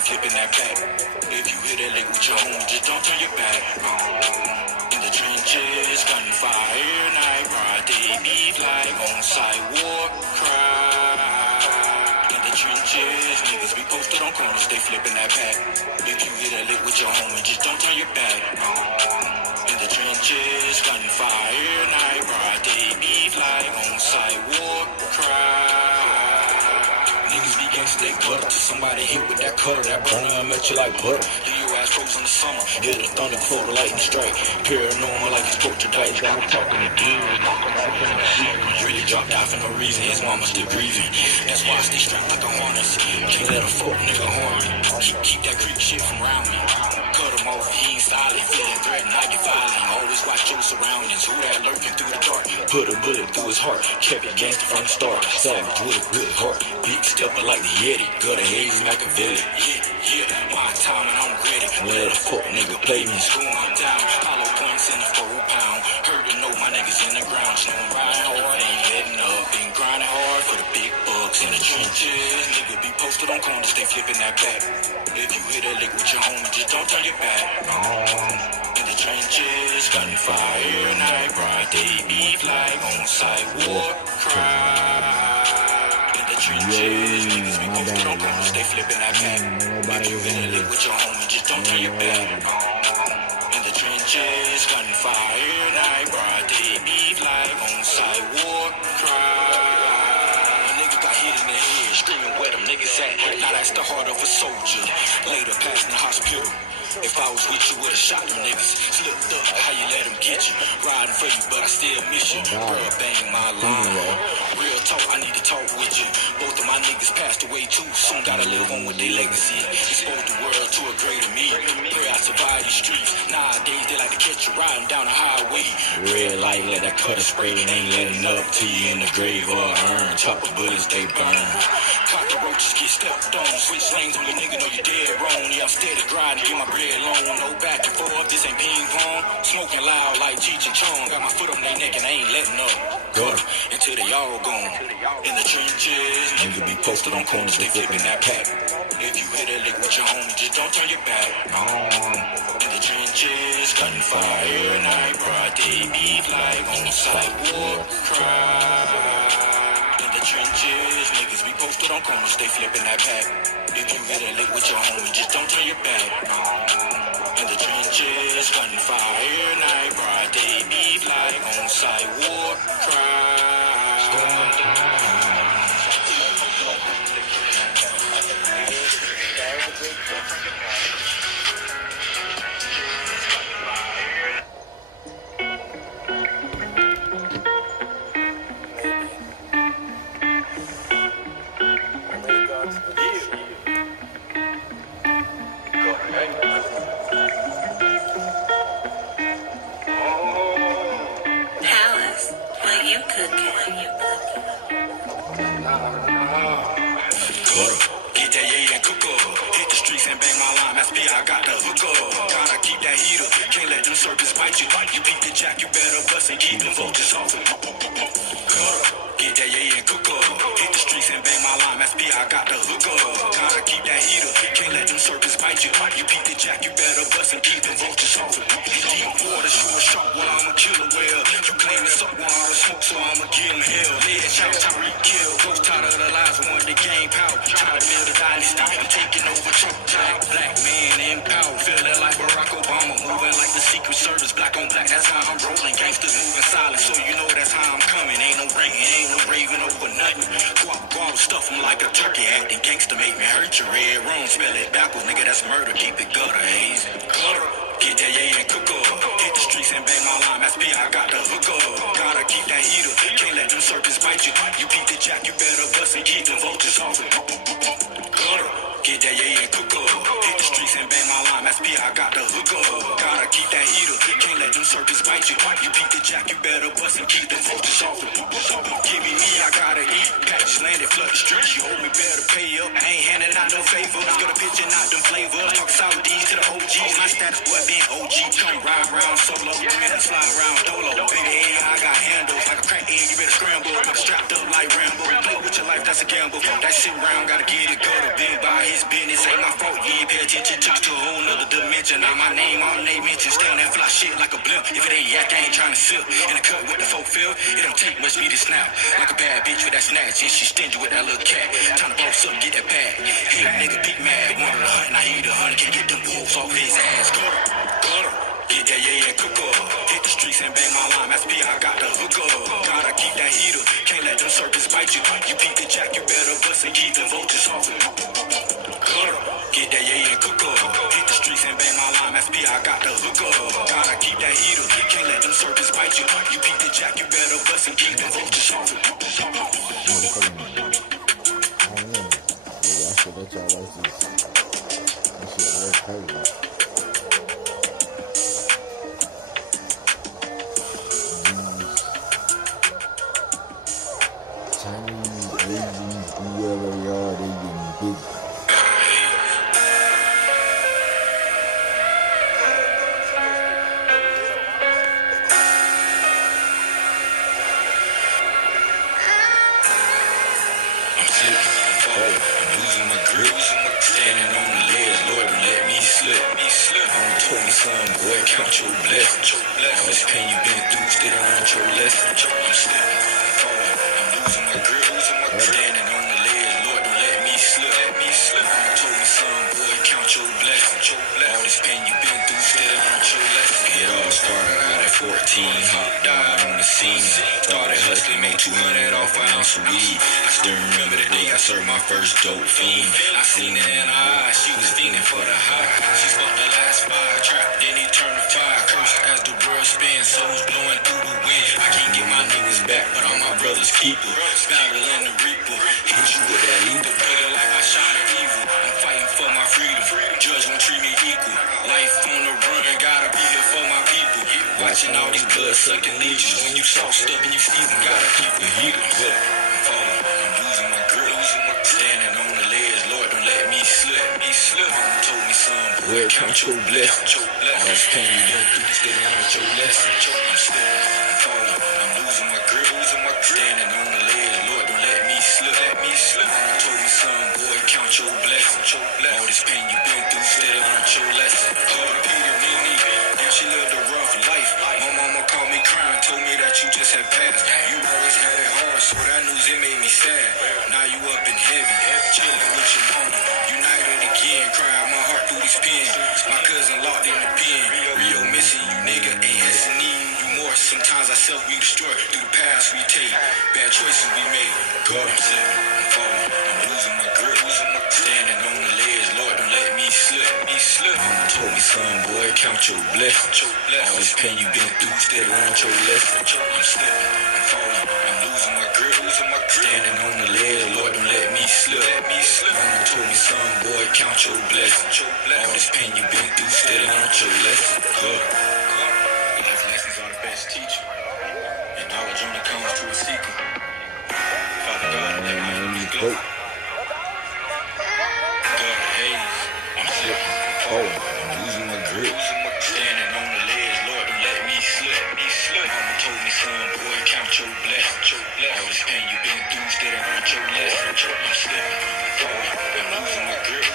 flipping that pack. If you hit that lick with your homie, just don't turn your back. In the trenches, gunfire, night, broad day, beef like on sidewalk, cry. In the trenches, niggas be posted on corners, they flipping that pack. If you hit that lick with your homie, just don't turn your back. In the trenches, gunfire, night, broad day, beef like on sidewalk, cry. Niggas be gangsta, they gutter till somebody hit with that cutter. That burner, I met you like butter. Leave your ass frozen in the summer. Hear the thunder before the lightning strike. Paranormal like it's poltergeist. Got me talking to demons. Really dropped out for no reason. His mama still grieving. That's why I stay strapped like a harness. Can't let a fuck nigga harm me. Keep that creep shit from around me. Cut him off, he ain't silent. Feeling threatened, I get violent. Always watch your surroundings. Who that lurking through the dark? Put a bullet through his heart. Kept it gangster from the start. Savage with a good heart. Big stepper like the Yeti. Gutter haze Machiavelli. Yeah, my time and I'm ready. Let a fuck nigga play me. School me down. Hollow points in the 4 pound. Heard to know my niggas in the ground. So I'm riding hard, ain't letting up. Been grinding hard for the big bucks in the trenches. Nigga be posted on corners, they flipping that back. If you hit a lick with your homie, just don't turn your back. In the trenches, gunfire, night, broad day, beef like on sidewalk, cry. In the trenches, niggas be posted on corners, they flipping that back. If you hit a lick with your homie, just don't turn your back. In the trenches, gunfire, night, broad day, beef like on sidewalk, cry. Nigga got hit in the head, screaming where them niggas at. Now that's the heart of a soldier. Later passing the hospital. If I was with you, would've shot them niggas. Slipped up, how you let them get you? Riding for you, but I still miss you. Girl, bang my line. Real talk, I need to talk with you. Both of my niggas passed away too. Soon gotta live on with their legacy. Expose the world to a greater me. Pray I survive these streets. Nowadays, they like to catch you riding down the highway. Red light, let that cutter spray. Ain't letting up till you in the grave or urn. Chopper bullets, they burn. Cockroaches get stepped on. Switch lanes on your nigga, know you dead wrong. Yeah, I'm steady grinding, get my bread long. No back and forth, this ain't ping pong. Smoking loud like Cheech and Chong. Got my foot on their neck and I ain't letting up. Gutter until they all gone. In the trenches, nigga be posted on corners, they flipping that pack. If you hit a lick with your homie, just don't turn your back. In the trenches, gunfire, night, broad day, beef like on sidewalk, cry. In the trenches, niggas be posted on corners, they flipping that pack. If you hit a lick with your homie, just don't turn your back. In the trenches, gunfire, night, broad day, beef like on sidewalk, cry. Palace, what you cooking? Get that yeah and cook up. Hit the streets and bang my line. That's I got the hook up. Gotta keep that heater. Can't let them serpents bite you. You beat the jack, you better bust and keep them vultures off. Get that yeah and cook up. Hit the streets and bang my line. That's I got the hook up. Gotta keep that heater. Can't let them serpents bite you. You beat the jack, you better bust and keep them vultures off. Deep water, sure shark, well I'm a killer whale. You claim it's up while I smoke, so I'ma give him hell. Lead shout, Tyreek kill. Ghost tired of the lies, one the game power. Try to build a dynasty. I'm taking over Trump. Black man in power. Feeling like Barack Obama. Moving like the Secret Service. Black on black, that's how I'm rolling. Gangsters moving silent, so you know that's how I'm coming. Ain't no ringing, ain't no raving over nothing. Guap, stuff them like a turkey. Acting gangster make me hurt your red room. Spell it backwards, nigga, that's murder. Keep it gutter, haze. Gutter. Get that yeah and cook up. Hit the streets and bang my line. That's I got the hook up. Gotta keep that heater. Can't let them serpents bite you. You beat the jack, you better bust and keep them vultures off. Gutter. Get that yeah and cook up. Hit the streets and bang my line. That's I got the hook up. Gotta keep that heater. Can't let them serpents bite you. You beat the jack, you better bust and keep them vultures off. Give me I gotta eat. Patches landed, flood the streets. You owe me better pay up. I ain't handing out no favors. Got a pitch and not them flavors. Talk solid D's to the OGs. My status boy being OG. Come ride around solo. Man, slide around dolo. Big head, I got handles like a crack egg. You better scramble. I'm strapped up like like Rambo. Play with your life, that's a gamble. That shit round, gotta get it gutter. Been by his business, ain't my fault. You ain't pay attention, touch to a whole nother dimension. Now my name, all they mention. Stay on that fly shit like a blimp. If it ain't yak, I ain't trying to sip. In the cut with the folk feel, it don't take much me to snap. Like a bad bitch with that snatch, and she stingy with that little cat. Time to boss up, get that bag. Hey, nigga, big mad. Wanted a hunt, now he the hunter. Can't get them wolves off his ass. Gutter. Get that yeah, cook up. Hit the streets and bang my line. That's I got the hook up. Gotta keep that heater. Can't let them serpents bite you. You peep the jack, you better bust and keep the vultures off it. Get that yeah, cook up. Hit the streets and bang my line. That's I got the hook up. Gotta keep that heater. Can't let them serpents bite you. You peep the jack, you better bust and keep the vultures off it. I don't know. Maybe I should let y'all like this. That shit real crazy. Chinese, Asians, whoever they are, they getting big. Losing my grip, standing on the ledge, Lord, don't let me slip. Mama told me, son, boy, count your blessings. All this pain you been through, still on your lesson. I'm slipping, I'm falling, I'm losing my grip, standing on the ledge, Lord, don't let me slip. Mama told me, son, boy, count your blessings. All this pain you been through, still on your lesson. It all started out at 14, Hop died on the scene. Started hustling, made 200 off an ounce of weed. I still remember the day I served my first dope fiend. I seen her in her eyes, she was fiending for the high. She smoked the last fire trap, then he turned the fire. Curse as the world spins, souls blowing through the wind. I can't get my niggas back, but all my brothers keeper. Battle in the reaper, hit you with that lethal. Nigga like I shot at evil, I'm fighting for my freedom. Judge won't treat me equal. Life on the run, gotta be here for my people. Watching all these blood-sucking legions. When you sauced up and you seasoned, gotta keep the heat. I'm falling, I'm losing my grip. Standing on the ledge, Lord, don't let me slip. Mama told me, son, boy, count your blessings. All this pain you been through, still ain't your lesson. I'm slipping, I'm falling, I'm losing my grip. Standing on the ledge, Lord, don't let me slip. Mama told me, son, boy, count your blessings. All this pain you been through, still ain't your lesson. Peter, and she lived a rough life. My mama called me crying, told me that you just had passed. You always had it hard, so that news, it made me sad. Now you up in heaven, chilling with your mama. United again, cried my heart through these pens. My cousin locked in the pen. Rio missing you, nigga, and needing you more. Sometimes I self-destruct through the paths we take. Bad choices we make. God, I'm slipping, I'm falling, I'm losing my grip. Standing on the ledge, Lord, don't let me slip. Mama told me, son, boy, count your blessings. All this pain you been through, still on your lesson. I'm slipping, I'm falling, I'm losing my grip. Standing on the ledge, Lord, don't let me slip. Mama told me, son, boy, count your blessings. All this pain you been through, still on your lesson. Life lessons are the best teacher, and knowledge only comes to a seeker. Father God, let my enemies go. I'm losing my grip. Standing on the ledge, Lord, don't let me slip. Mama told me, son, boy, count your blessings. All this pain you been through, still on your lesson. I'm slipping, I'm falling, I'm losing my grip.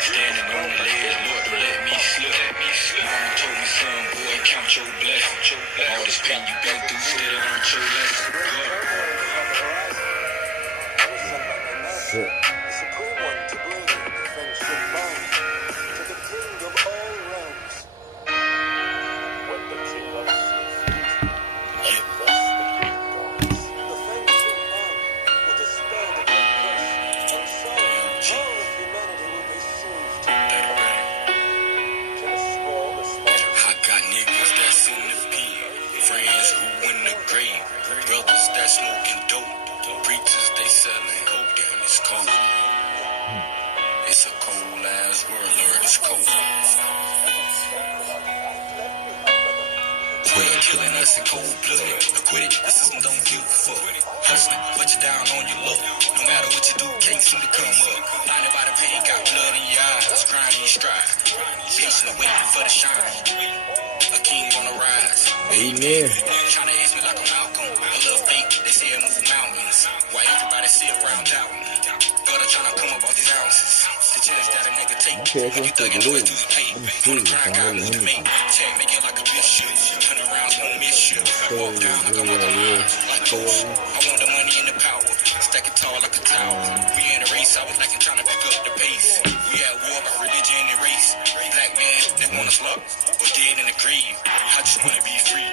Standing on the ledge, Lord, don't let me slip. Mama told me, son, boy, count your blessings. All this pain you been through, still on your lesson. Shit. Smoking dope, preachers they selling hope. Damn, it's cold. It's a cold ass world, Lord, it's cold. 12 killing us in cold blood. Quit it, the system don't give a fuck. Hustling, put you down on your luck. No matter what you do, can't seem to come up. Blinded by the pain, got blood in your eyes. Grinding your stride, patiently waiting for the shine. A king on the rise. Amen. Trying to ask me like I'm Malcolm. A little fake, they say I move mountains. White round town. Gotta tryna come up all these ounces. The chance that a nigga take. When you thuggin' always do the pay. On the grind, got me to make. Check, make it like a bitch shit. 100 rounds, won't miss you. Walk down like I'm on the lines. Like Jones, I want the money and the power. Stack it tall like a tower. We in a race, I was like I'm tryna pick up the pace. We at war about religion and race. Black man, they want us locked. Or dead in the grave. I just wanna be free.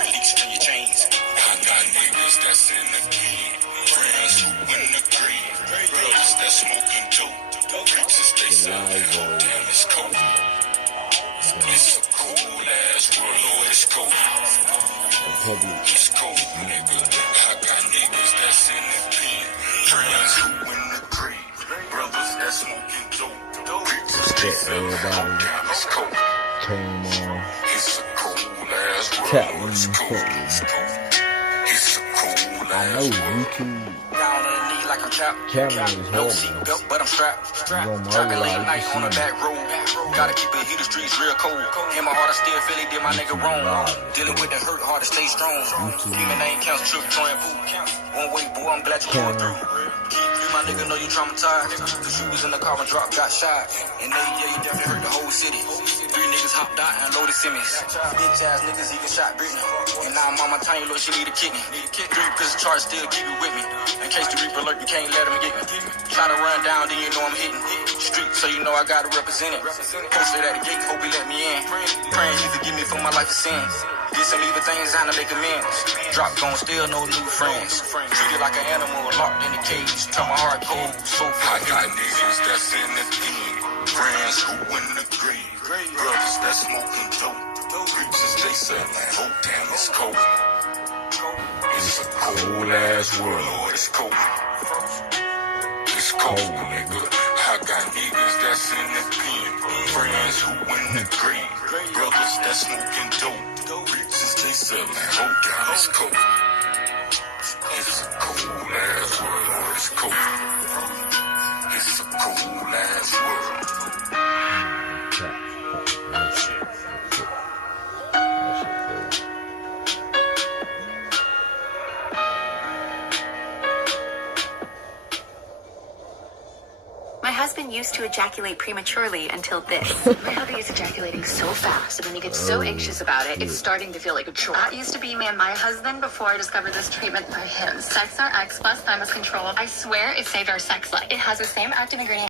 Release from your chains. I got niggas that's in the game. Friends who in the grave. Brothers that smoking dope. Preachers they selling hope. Damn, it's cold. It's a cold ass world, Lord, it's cold. It's cold, nigga. I got niggas that's in the pen. Friends who in the grave. Brothers that smoking dope. Preachers they selling hope. Damn, it's cold. Came on. It's a cold ass world, Tap Lord, it's cold. It's a cold I ass know world. YouTube. Down on the knee like I'm trapped. Camera is No hard, seatbelt, but I'm strapped. man. Tracking late night on the back road. Gotta keep it heat, the streets real cold. In my heart, I still feel it, did my nigga wrong. Dealing with the hurt, hard to stay strong. Demon name counts, trip, throwing food. One way, boy, I'm glad you going through. Keep you, my nigga, know you traumatized. Cause you was in the car and dropped, got shot. And they, yeah, you definitely hurt the whole city. 3 niggas hopped out and loaded Simmons. Bitch ass niggas even shot Britney. And now mama tiny, Lord, she need a kidney. 3 pistol charge, still keep it with me. In case the Reaper lurk, you can't let him get me. Try to run down, then you know I'm hitting. Street, so you know I gotta represent it. Posted at the gate, hope he let me in. Praying he forgive me for my life of sins. Did some evil things, time to make amends. Drop gon' still no new friends. Treated like an animal, locked in a cage. Turn my heart cold, so far. I got niggas that's in the pen. Friends who in the grave. Brothers that smoking dope. Preachers they selling hope. Damn, it's cold. It's a cold ass world, Lord, it's cold. It's cold, nigga. I got niggas that's in the pen. Friends who in the grave. Brothers that smoking dope. Preachers they selling hope. Damn, it's cold. It's a cold ass world, Lord, it's cold. It's a cold ass world. My husband used to ejaculate prematurely until this. My hubby is ejaculating so fast, and then he gets so anxious about it, it's starting to feel like a chore. That used to be me and my husband before I discovered this treatment for him. Sex RX plus thymus control. I swear it saved our sex life. It has the same active ingredient